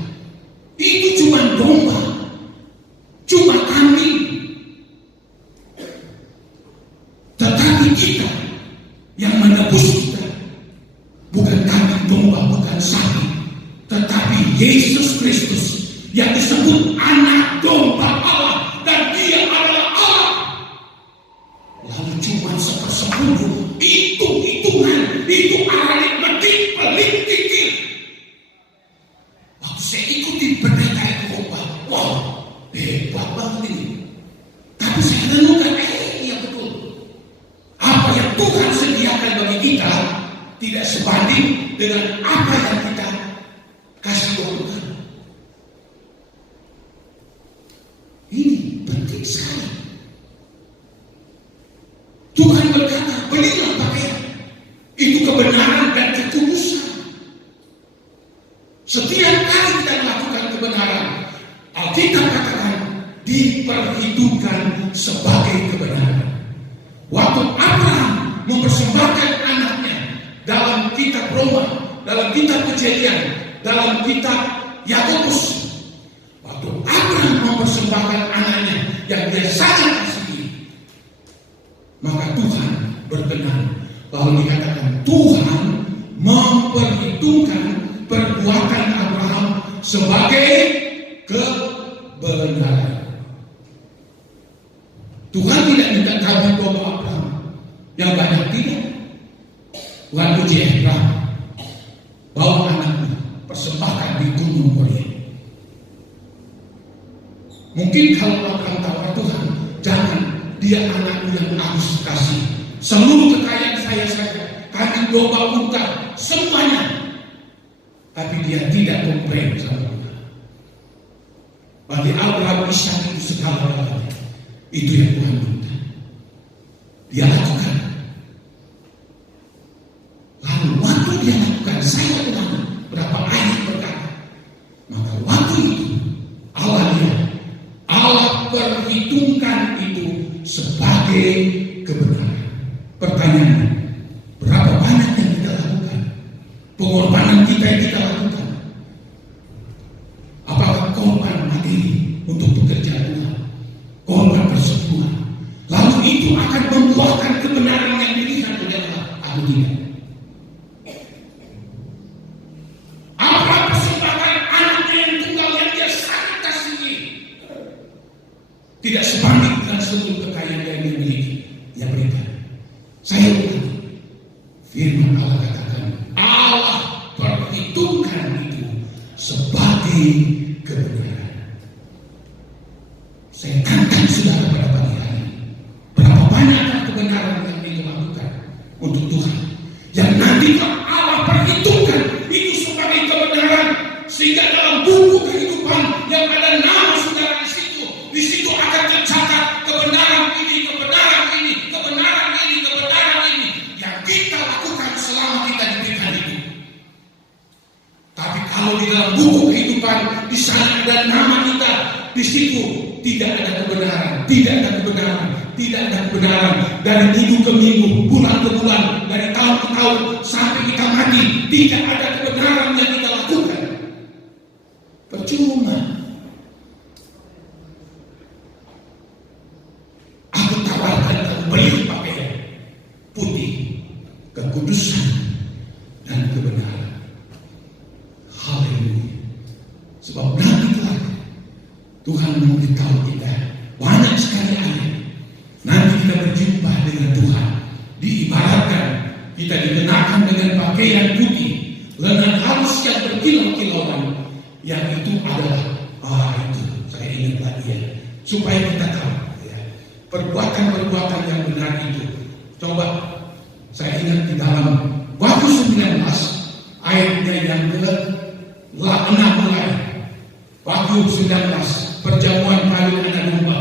itu cuma domba, cuma kambing. Tetapi kita yang menebus kita bukan kambing domba, bukan sapi, tetapi Yesus Kristus yang disebut anak domba Allah, dan dia adalah Allah. Lalu cuma 1/10 hitung-hitungan, itu aritmetik pelik kikir. Waktu saya ikuti pendeta itu, wow, hebat banget ini. Tapi saya renungkan, iya betul. Apa yang Tuhan sediakan bagi kita tidak sebanding dengan apa yang kita kasih Tuhan. Ini penting sekali. Tuhan berkata, belilah pakaian. Itu kebenaran dan kekudusan. Setiap kali kita melakukan kebenaran, Alkitab katakan diperhitungkan sebagai kebenaran. Waktu Abraham mempersembahkan anaknya dalam kitab Roma, dalam kitab Kejadian, dalam kitab Yakobus, waktu Abraham mempersembahkan anaknya yang dia sangat kasihi, maka Tuhan berkenan. Lalu dikatakan Tuhan memperhitungkan perbuatan Abraham sebagai kebenaran. Tuhan tidak minta kambing domba Abraham yang banyak, tidak. Tuhan puji Abraham, bawa anakmu persembahkan di gunung Moria. Mungkin kalau Abraham tahu, Tuhan, jangan dia anakmu yang aku kasih, seluruh kekayaan saya saja, kambing domba unta semuanya. Tapi dia tidak komplain sama Tuhan. Bagi Abraham, Ishak itu segala-galanya. Itu yang Tuhan minta. Dia lakukan. Lalu waktu dia lakukan, saya ulang berapa ayat berkata, maka waktu itu Allah perhitungkan itu sebagai kebenaran. Pertanyaannya, berapa banyak yang kita lakukan? Pengorbanan kita yang kita lakukan. Apakah korban materi untuk pekerjaan Tuhan? Korban persekutuan. Lalu itu akan membuahkan kebenaran yang dilihat oleh Allah atau tidak? Abraham persembahkan anaknya yang tunggal yang dia sangat kasihi, tidak sebanding dengan seluruh kekayaan yang dia miliki. Dia berikan. Saya ulangi, firman Allah katakan, Allah perhitungkan itu sebagai kebenaran. Saya tantang saudara pada pagi hari ini, berapa banyak kebenaran yang dilakukan untuk Tuhan, yang nanti Allah perhitungkan itu sebagai kebenaran, sehingga dalam buku kehidupan yang ada nama saudara di situ akan tercatat kebenaran ini, kebenaran ini, kebenaran dalam buku kehidupan, di sana ada nama kita. Di situ tidak ada kebenaran, tidak ada kebenaran, tidak ada kebenaran. Dari minggu ke minggu, bulan ke bulan, dari tahun ke tahun, sampai kita mati, tidak ada kebenaran yang kita lakukan. Percuma. Aku tawarkan kamu beli pakaian putih, kekudusan dan kebenaran. Haleluya. Sebab nanti kelak Tuhan memberitahu kita banyak sekali ayat. Nanti kita berjumpa dengan Tuhan. Diibaratkan kita dikenakan dengan pakaian putih, lengan halus yang berkilau-kilauan. Yang itu adalah itu saya ingat lagi ya, supaya kita tahu ya, perbuatan-perbuatan yang benar itu. Coba saya ingat di dalam Wahyu 19 ayatnya yang ke-6 mulai. Wahyu 19, perjamuan kawin anak domba.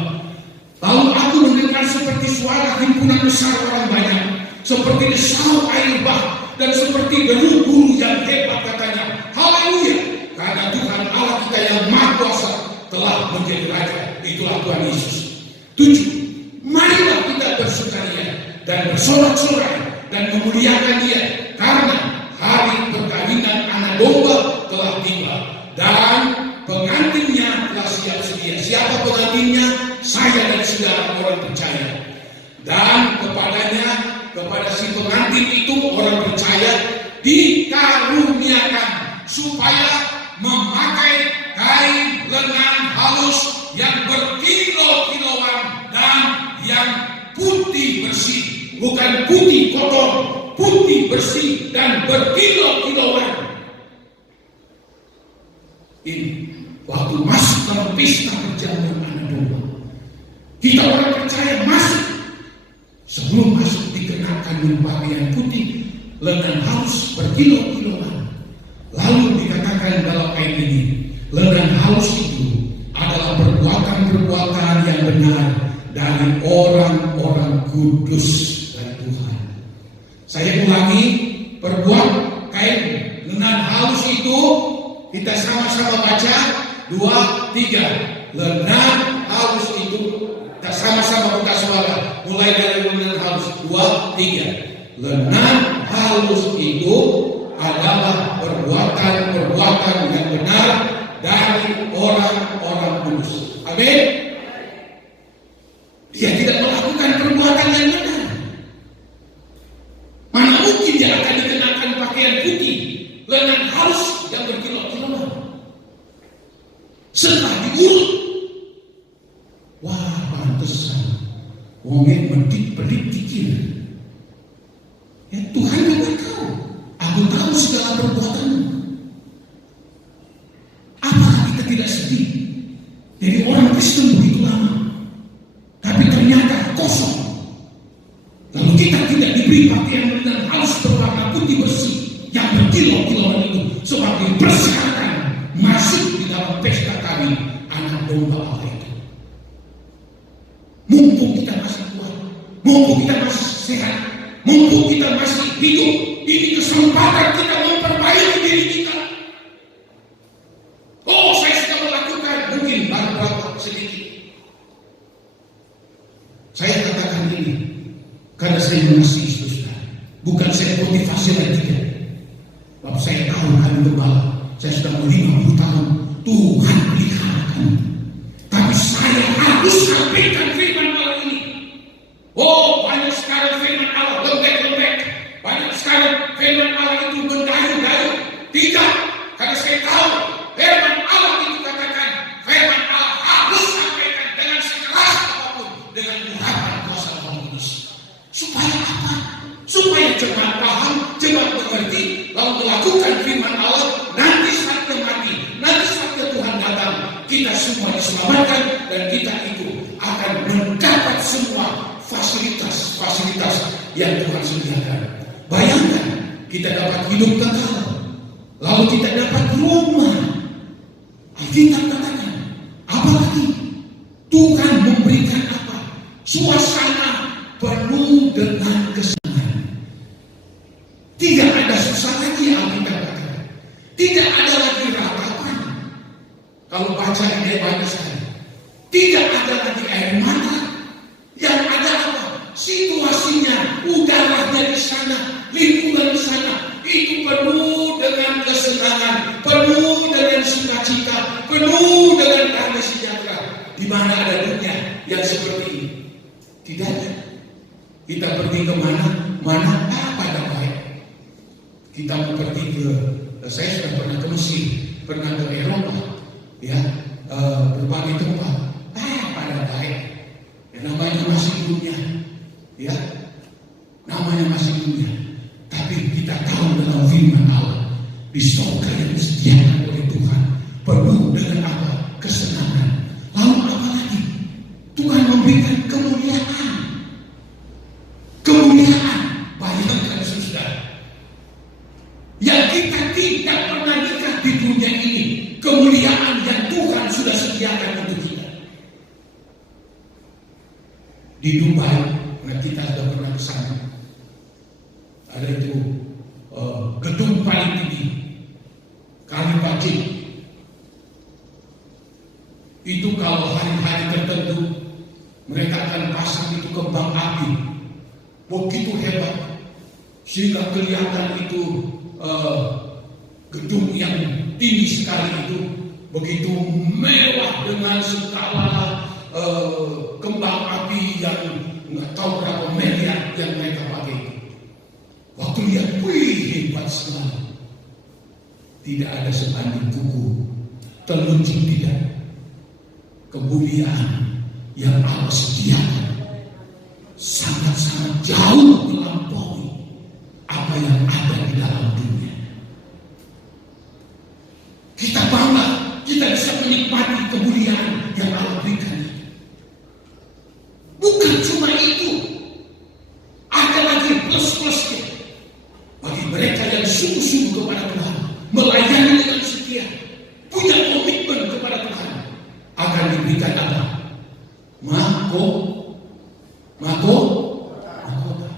Lalu aku mendengar seperti suara himpunan besar orang banyak, seperti desau air bah, dan seperti deru guru yang hebat katanya, haleluya, karena Tuhan Allah kita yang Maha Kuasa telah menjadi Raja. Itulah Tuhan Yesus. 7. Marilah kita bersukaria dan bersorak-sorai dan memuliakan Dia, karena hari perkawinan anak domba telah tiba dan pengantinnya telah siap sedia. Siapa pengantinnya? Saya dan saudara orang percaya. Dan kepadanya, kepada si pengantin itu orang percaya dikaruniakan supaya memakai kain lengan halus yang berkilau-kilauan dan yang putih bersih, bukan putih kotor, putih bersih dan berkilau-kilauan. Ini waktu masuk dalam pesta perjamuan anak domba, kita orang percaya masuk. Sebelum masuk dikenakan pakaian putih, lengan halus berkilau-kilauan. Lalu dikatakan dalam ayat ini, lengan halus itu adalah perbuatan-perbuatan yang benar dari orang-orang kudus dari Tuhan. Saya ulangi, perbuat kain lengan halus itu kita sama-sama baca 2, 3. Lengan halus itu kita sama-sama buka suara. Mulai dari lengan halus 2, 3. Lengan halus itu adalah perbuatan-perbuatan yang benar dari orang-orang kudus. Amin. Dia tidak melakukan perbuatan yang benar. Mana mungkin dia akan dikenakan pakaian putih, lengan halus yang berkilau-kilauan. Setelah diurut, wah pantesan wongnya mendik-pedik dikir. Ya Tuhan juga tahu. Aku tahu segala perbuatanmu. Apakah kita tidak sedih? Jadi orang Kristen begitu lama, tapi ternyata kosong. Lalu kita tidak diberi pakaian lengan halus berwarna putih bersih yang berkilau-kilauan itu sebagai persyaratan masuk di dalam pesta kawin anak domba Allah itu. Mumpung kita masih kuat, mumpung kita masih sehat, mumpung kita masih hidup, ini kesempatan kita memperbaiki diri kita. Oh, saya sudah melakukan mungkin baru sedikit. Saya katakan ini karena saya mengasihi saudara, bukan saya motivasi lagi. Bapak saya tahu kami gembala, saya sudah 50 tahun Tuhan pelihara kami. Tapi saya harus sampaikan firman Allah ini. Oh, banyak sekali firman Allah lembek-lembek. Banyak sekali firman Allah itu mendayu-dayu. Tidak, karena saya tahu firman Allah itu katakan, firman Allah harus sampaikan dengan sekeras apapun, dengan urapan kuasa Roh Kudus. Supaya apa? Supaya cepat paham, cepat mengerti, lalu melakukan firman Allah. Nanti saatnya mati, nanti saatnya Tuhan datang, kita semua diselamatkan dan kita itu akan mendapat semua fasilitas yang Tuhan sediakan. Bayangkan, kita dapat hidup kekal, lalu kita dapat rumah. Alkitab katakan, apa lagi? Tuhan memberikan apa? Suasana penuh dengan kesenangan. Tidak ada susah lagi, Alkitab katakan. Tidak ada lagi rata Kalau baca ini banyak sekali. Tidak ada lagi air mata. Yang ada apa? Situasinya, udaranya di sana, lingkungan di sana, itu penuh dengan kesenangan, penuh dengan sukacita, penuh dengan damai sejahtera. Di mana ada dunia yang seperti ini? Tidak ada. Kita pergi ke mana pada baik. Kita mau pergi saya sudah pernah ke Mesir, pernah ke Eropa, ya, berbagai tempat, pada baik. Namanya masih dunia, ya, namanya masih dunia. Tapi kita tahu dalam firman Allah, di surga yang disediakan oleh Tuhan penuh dengan apa? Kesenangan. Lalu apa lagi? Tuhan memberikan kemuliaan. Kemuliaan. Bayangkan saudara, yang kita tidak pernah lihat di dunia ini, kemuliaan yang Tuhan sudah sediakan untuk kita. Di Dubai, kita sudah pernah ke sana. Ada itu gedung paling tinggi, Khalifa Masjid. Itu kalau hari-hari tertentu mereka akan pasang itu kembang api, begitu hebat sehingga kelihatan itu gedung yang tinggi sekali itu begitu mewah dengan skala kembang api yang nggak tahu berapa miliar yang mereka pakai itu. Waktu lihat, wih, hebat sekali. Tidak ada sebanding kuku, terluncur tidak. Kemuliaan yang Allah sediakan sangat-sangat jauh melampaui apa yang ada di dalam dunia. Kita bangga, kita bisa menikmati kemuliaan yang Allah berikan. Bukan cuma itu, ada lagi plus-plusnya. Bagi mereka yang sungguh-sungguh kepada Tuhan, melayani dengan setia, punya komitmen kepada Tuhan, akan diberikan apa? Mahkota.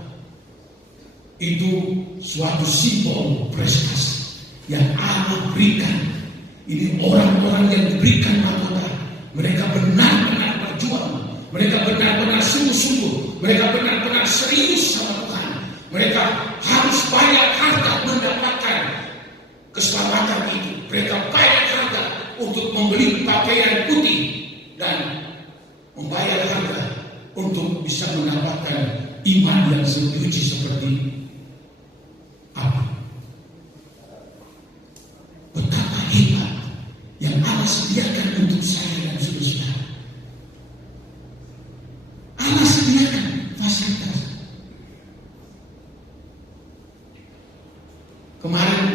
Itu suatu simbol prestasi yang Allah berikan. Ini orang-orang yang diberikan mahkota. Mereka benar-benar berjuang. Mereka benar-benar sungguh-sungguh. Mereka benar-benar serius sama Tuhan. Mereka harus bayar harga mendapatkan keselamatan itu. Mereka bayar harga untuk membeli pakaian putih dan membayar harga untuk bisa mendapatkan iman yang suci seperti apa? Betapa hebat yang Allah sediakan untuk saya dan saudara. Allah sediakan fasilitas. Kemarin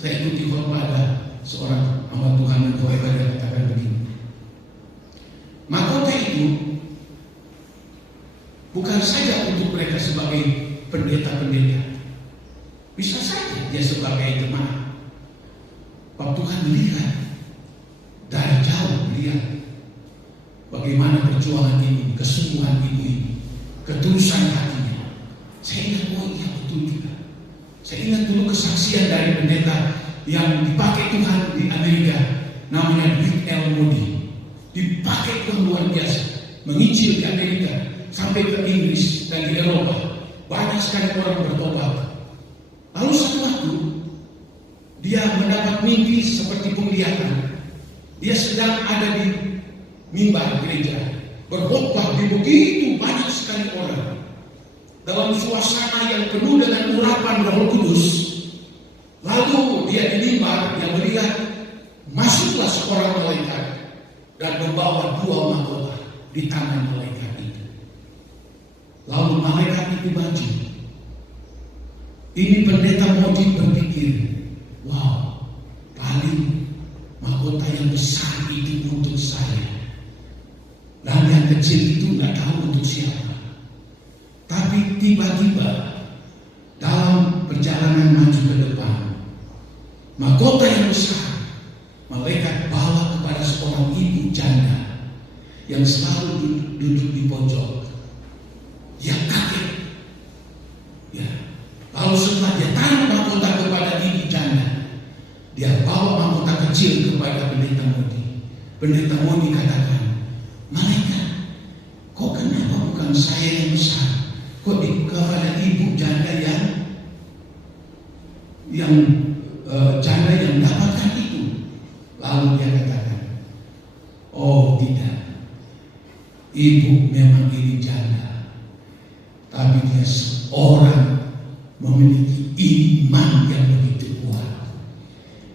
saya ikuti khotbah ada seorang hamba Tuhan yang dia katakan begini. Mahkota itu bukan saja untuk mereka sebagai pendeta-pendeta. Bisa saja dia sebagai jemaat. Pak Tuhan melihat dari jauh, melihat bagaimana perjuangan ini, kesungguhan ini, ketulusan hatinya. Saya ingat, oh iya betul juga. Saya ingat dulu kesaksian dari pendeta yang dipakai Tuhan di Amerika, namanya Rick L. Moody. Dipakai Tuhan luar biasa, menginjil di Amerika sampai ke Inggris dan di Eropa. Banyak sekali orang bertobat. Lalu satu waktu dia mendapat mimpi seperti penglihatan. Dia sedang ada di mimbar gereja, berkhotbah di begitu banyak sekali orang dalam suasana yang penuh dengan urapan Roh Kudus. Lalu dia di mimbar, dia melihat masuklah seorang malaikat dan membawa 2 mahkota di tangan malaikat itu. Lalu malaikat itu maju. Ini pendeta Moody berpikir, wow, paling mahkota yang besar itu untuk saya, dan yang kecil itu nggak tahu untuk siapa. Tapi tiba-tiba dalam perjalanan maju ke depan, mahkota yang besar, malaikat bawa kepada seorang ibu janda yang selalu duduk di pojok. Dia kaget. Ya. Lalu setelah dia taruh mahkota kepada ibu janda, dia bawa mahkota kecil kepada pendeta Moody. Pendeta Moni katakan, malaikat, kok kenapa bukan saya yang besar? Kok di kepada ibu janda yang janda yang dapatkan itu? Lalu dia katakan, oh tidak, ibu memang ini janda, tapi dia seorang memiliki iman yang begitu kuat.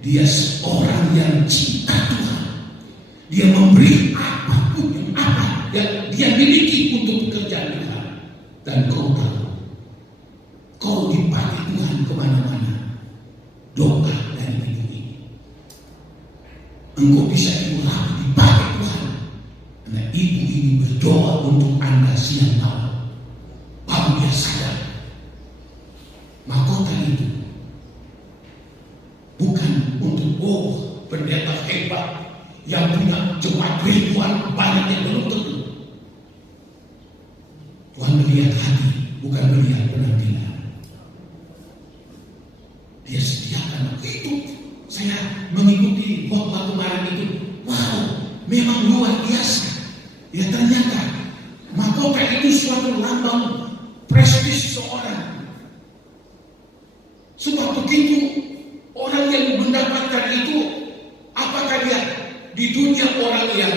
Dia seorang yang cinta Tuhan. Dia memberi apapun yang dia miliki untuk pekerjaan Tuhan. Dan kau tahu, kau dipakai Tuhan kemana-mana. Doa dari ibu ini, engkau bisa dipakai Tuhan. Karena ibu ini berdoa untuk Anda siang malam. Baru dia sadar, mahkota itu bukan untuk pendeta hebat yang punya jemaat ribuan banyak yang belum tentu. Tuhan melihat hati, bukan melihat penampilan. Dia sediakan itu. Saya mengikuti khotbah kemarin itu, wow, memang luar biasa. Ya ternyata mahkota itu suatu lambang prestis seorang. Sebab begitu orang yang mendapatkan itu, apakah dia di dunia orang yang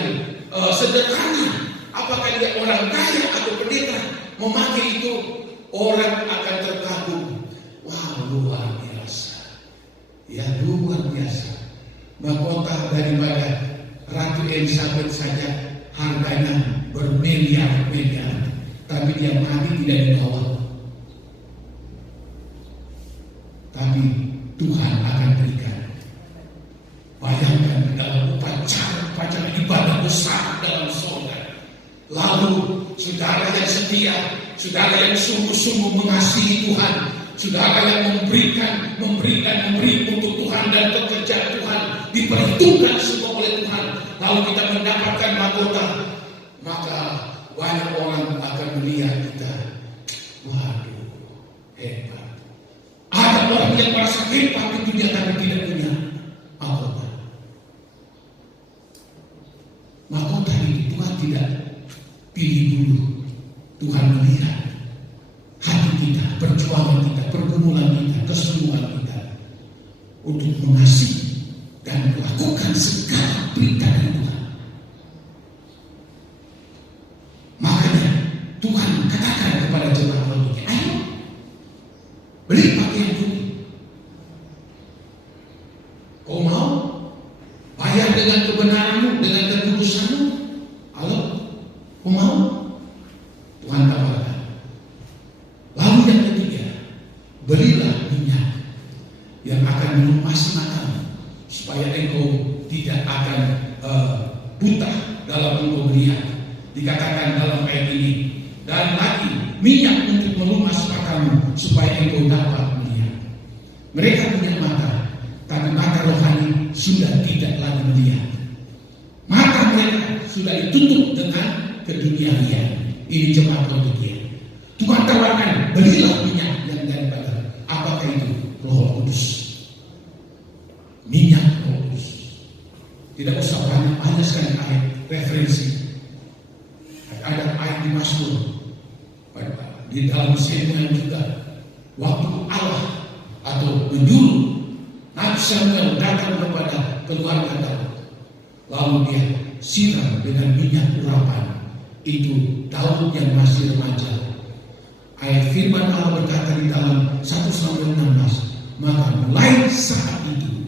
sederhana, apakah dia orang kaya atau pendeta, memakai itu, orang akan terkagum. Wah, luar biasa. Ya, luar biasa. Mahkota daripada Ratu Elizabeth saja harganya bermiliar-miliar, tapi dia mati tidak dibawa. Tapi Tuhan akan berikan. Bayangkan dalam upacara ibadah besar dalam surga. Lalu saudara yang setia, saudara yang sungguh-sungguh mengasihi Tuhan, saudara yang memberi untuk Tuhan dan pekerjaan Tuhan, diperhitungkan semua oleh Tuhan. Lalu kita mendapatkan mahkota, maka banyak orang akan melihat kita. Waduh, hebat. Ada orang yang merasa hebat itu dia tapi tidak punya mahkota. Mahkota itu Tuhan tidak pilih dulu. Tuhan melihat hati kita, perjuangan kita, pergumulan kita, kesungguhan kita untuk mengasihi dan melakukan segala perintah Tuhan. Makanya Tuhan katakan kepada jemaat ini, ayo beli pakaian putih. Kau mau bayar dengan kebenaranmu, dengan kekudusanmu? Halo, kau mau? Tuhan tawarkan. Lalu yang ketiga, belilah minyak yang akan melumasi matamu, supaya engkau tidak akan buta dalam engkau melihat. Dikatakan dalam ayat ini, dan lagi minyak untuk melumas matamu, supaya engkau dapat melihat. Mereka punya mata, tapi mata rohani sudah tidak lagi melihat. Mata mereka sudah ditutup dengan keduniaan. Ini jemaat Laodikia. Tuhan tawarkan, belilah minyak yang daripada. Apakah itu? Roh Kudus. Minyak Roh Kudus. Tidak usah banyak sekali ayat referensi. Ada ayat di Mazmur, di dalam Samuel juga, waktu Allah atau menyuruh Nabi Samuel datang kepada keluarga Daud, lalu dia siram dengan minyak urapan itu Daud yang masih remaja. Ayat firman Allah berkata di dalam 1 Samuel 16, maka mulai saat itu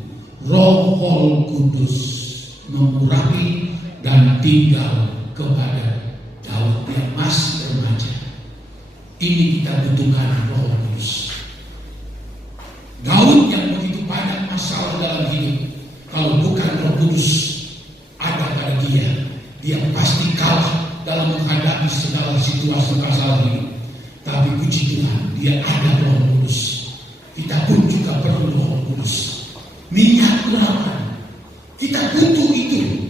Roh Kudus mengurapi dan tinggal kepada Daud yang masih remaja. Ini kita butuhkan Roh Kudus. Daud yang begitu banyak masalah dalam hidup, kalau bukan Roh Kudus ada pada dia pasti kalah dalam menghadapi segala situasi masalah hidup. Tapi puji Tuhan, dia ada Roh Kudus. Kita pun juga perlu Roh Kudus. Minyak urapan, kita butuh itu.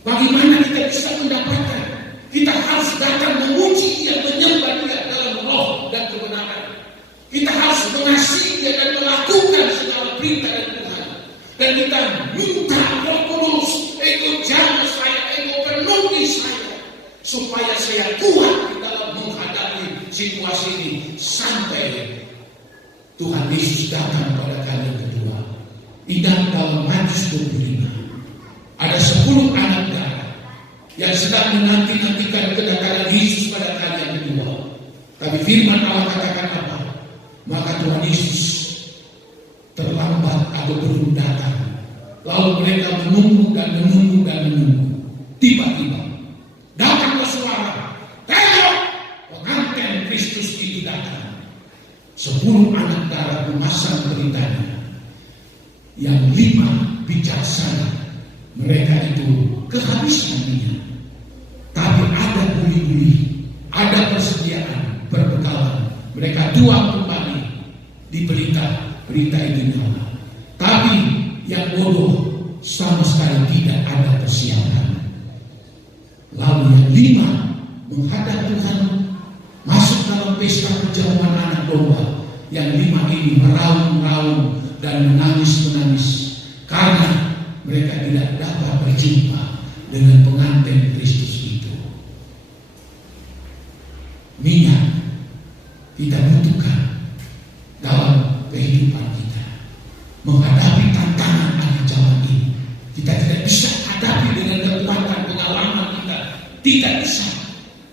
Bagaimana kita bisa mendapatkan? Kita harus datang memuji Dia, menyembah Dia dalam roh dan kebenaran. Kita harus mengasihi Dia dan melakukan segala perintah dari Tuhan. Dan kita minta Roh Kudus, ikut jalan saya situasi ini sampai Tuhan Yesus datang pada kali yang kedua. Ingat dalam Matius 25 ada 10 anak darah yang sedang menanti-nantikan kedatangan Yesus pada kali yang kedua. Tapi firman Allah katakan apa? Maka Tuhan Yesus terlambat atau belum datang. Lalu mereka menunggu dan menunggu dan menunggu. Tiba-tiba datanglah suara, "Tengok, pengantin Kristus itu datang." 10 anak darah memasang beritanya. Yang 5 bijaksana, mereka itu kehabisan minyak. Tapi ada buli-buli, ada persediaan, perbekalan. Mereka tuang kembali di berita itu nyala. Tapi yang bodoh sama sekali tidak ada persiapan. Lalu yang 5 menghadap Tuhan, masuk dalam pesta perjamuan anak domba. Yang 5 ini meraung-raung dan menangis-menangis karena mereka tidak dapat berjumpa dengan pengantin Kristus itu. Minyak kita butuhkan dalam kehidupan kita. Menghadapi tantangan akhir zaman ini, kita tidak bisa hadapi dengan kekuatan pengalaman kita. Tidak bisa.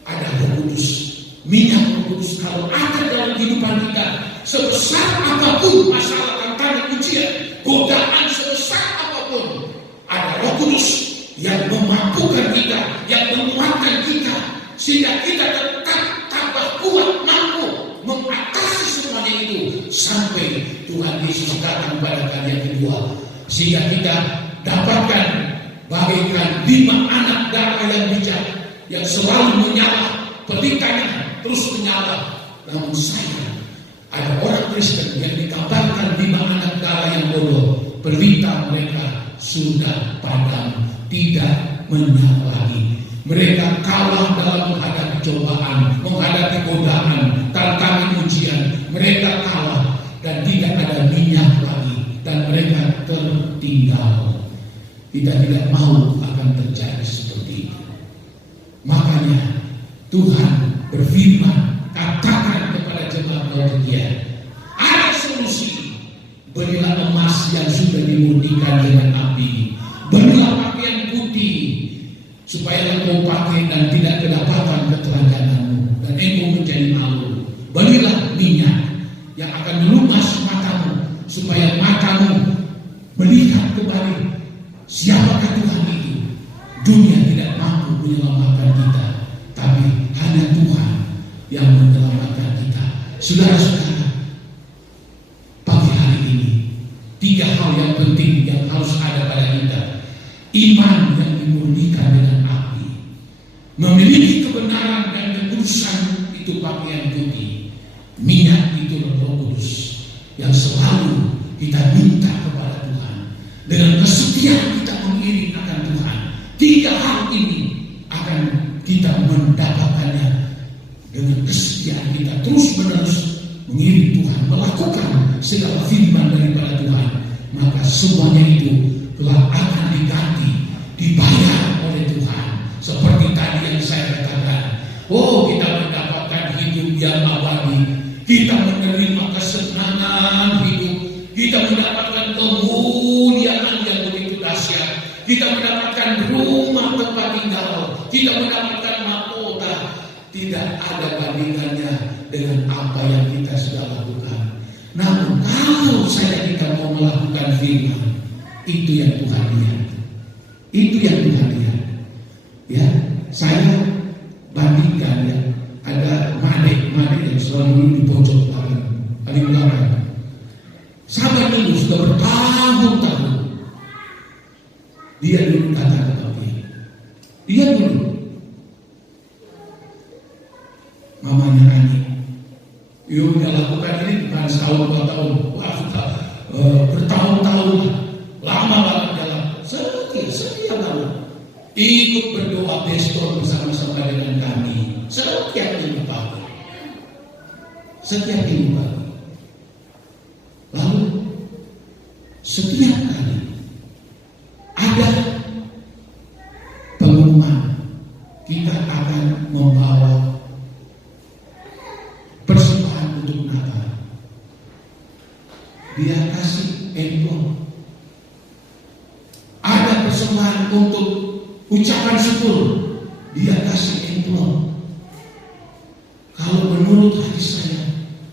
Ada Roh Kudus. Minyak Roh Kudus kalau ada dalam kehidupan kita, sebesar apapun masalah, tantangan, ujian, godaan sebesar apapun, ada Roh Kudus yang memampukan kita, yang menguatkan kita, sehingga kita tetap tambah kuat, mampu mengatasi semuanya itu sampai Tuhan Yesus datang pada kali yang kedua. Sehingga kita dapatkan bagaikan 5 anak darah yang bijak, yang selalu menyala, pelitanya terus menyala. Namun saya, ada orang Kristen yang dikabarkan 5 anak darah yang bodoh, pelita mereka sudah padam, tidak menyala lagi. Mereka kalah dalam menghadapi cobaan, menghadapi godaan, tantangan ujian. Mereka kalah dan tidak ada minyak lagi, dan mereka tertinggal. Kita tidak mau akan terjadi seperti itu. Makanya Tuhan berfirman, katakan kepada jemaat Laodikia, ada solusi. Berilah emas yang sudah dimurnikan dengan api, berilah pakaian putih supaya engkau pakai dan tidak kedapatan ketelanjanganmu, dan engkau menjadi malu. Berilah minyak yang akan melumas matamu supaya matamu melihat kembali siapakah Tuhan itu. Dunia tidak mampu menyelamatkan kita, tapi hanya Tuhan yang menyelamatkan kita. Saudara-saudara, pagi hari ini 3 hal yang penting yang harus ada pada kita. Iman yang dimurnikan dengan api, memiliki kebenaran dan kekudusan, itu pakaian putih. Minyak itu Roh Kudus yang selalu kita minta kepada Tuhan. Dengan kesetiaan kita mengiring akan Tuhan. 3 hal ini akan kita mendapatkannya dengan kesetiaan kita terus menerus mengiring Tuhan, melakukan segala firman daripada Tuhan. Maka semuanya itu telah akan diganti, dibayar oleh Tuhan. Seperti tadi yang saya katakan, kita mendapatkan hidup yang abadi, kita menerima kesenangan hidup, kita mendapatkan kemuliaan yang begitu dahsyat, kita mendapatkan rumah tempat tinggal, kita mendapatkan mahkota. Tidak ada bandingannya dengan apa yang kita sudah lakukan. Namun kalau kita mau melakukan firman, itu yang Tuhan lihat. Itu yang Tuhan lihat. Ya, saya bandingkan ya, ada Made yang selalu di pojok paling belakang. Sahabat dulu sudah bertahun-tahun. Dia dulu datang ke kami. Dia dulu. Mamanya Ani. Yuk dia lakukan ini bukan setahun 2 tahun. Wah, sudah bertahun-tahun. Lama banget dalam sekian tahun. Ikut berdoa besok bersama-sama dengan kami. Setiap minggu pagi. Lalu setiap kali ada pengumuman, kita akan membawa persembahan untuk ucapan syukur, dia kasih amplop. Kalau menurut hati saya,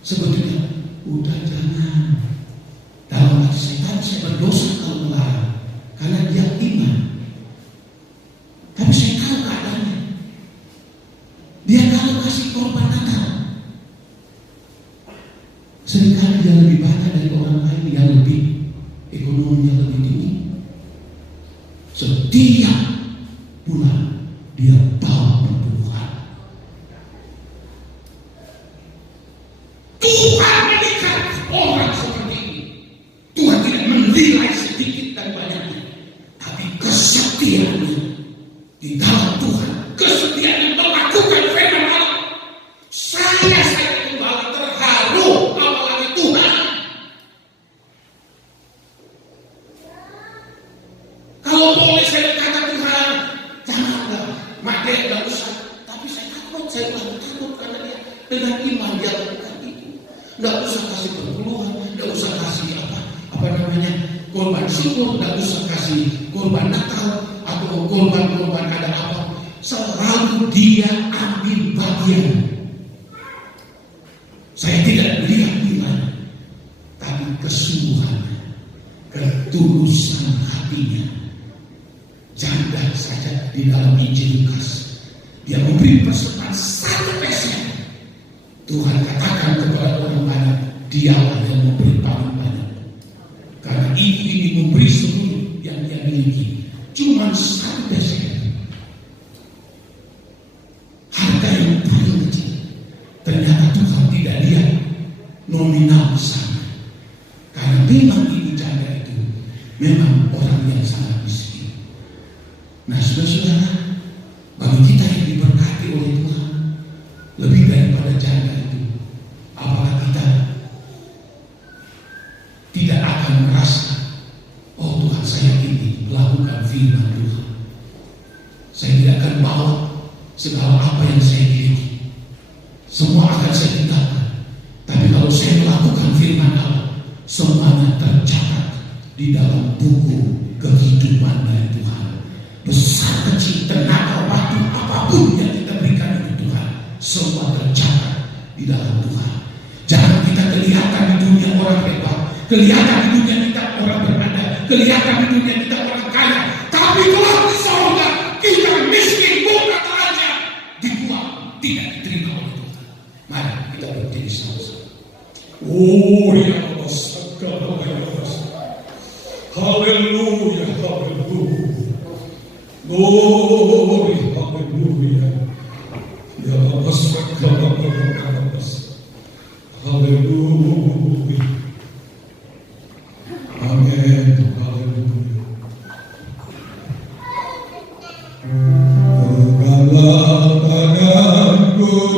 sebetulnya udah jangan. Dalam hati saya berdosa kalau melarang, karena dia iman. Tapi saya tahu keadaannya. Dia kalau kasih korban Natal, seringkali dia lebih banyak dari orang lain yang lebih ekonominya lebih tinggi. Setiap bulan dia bawa perpuluhan. Tuhan mendidik orang seperti ini. Tuhan tidak menilai sedikit dan banyaknya, tapi kesetiaannya di dalam Tuhan, kesetiaannya melakukan firman Allah. Saya kembali terharu apalagi Tuhan. Kalau boleh saya berkata Tuhan, janganlah, maka tidak usah. Tapi saya takut karena dia dengan iman dia lakukan itu. Tidak usah kasih perpuluhan, tidak usah kasih korban syukur, tidak usah kasih korban Natal atau korban ada apa. Selalu dia ambil bagian. Saya tidak melihat nilainya, tapi kesungguhannya, ketulusan hatinya. Janda saja di dalam Injil Lukas, dia memberi persembahan 1 peser. Tuhan katakan kepada orang banyak, dialah yang memberi paling banyak. Karena ini memberi seluruh yang dia miliki, cuma 1 peser. Harga yang paling kecil. Ternyata Tuhan tidak lihat nominal besar. Karena memang ini janda itu memang orang yang sangat miskin. Nah, saudara-saudara, bagi kita yang diberkati oleh Tuhan, lebih daripada janda itu, apakah kita tidak akan merasa, oh Tuhan, saya ingin melakukan firman Tuhan. Saya tidak akan bawa segala apa yang saya miliki, semua akan saya tinggalkan. Tapi kalau saya melakukan firman Allah, semuanya tercatat di dalam buku kehidupan dari Tuhan. Besar kecil, tenaga, waktu, apapun yang kita berikan untuk Tuhan, semua tercatat di dalam Tuhan. Jangan kita kelihatan di dunia orang hebat, kelihatan di dunia kita orang berada, kelihatan di dunia kita orang kaya, tapi Tuhan di sorga kita miskin pun katanya dibuang, tidak diterima oleh Tuhan. Mari kita berdiri sama-sama. Oh ya Allah, haleluya, haleluya. Glory, haleluya. Ya Allah, haleluya. Amin, haleluya. Segala tangan kurus, setiap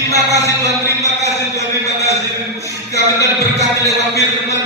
Terima kasih Tuhan, terima kasih Tuhan, terima kasih. Kami akan berkati lewat firman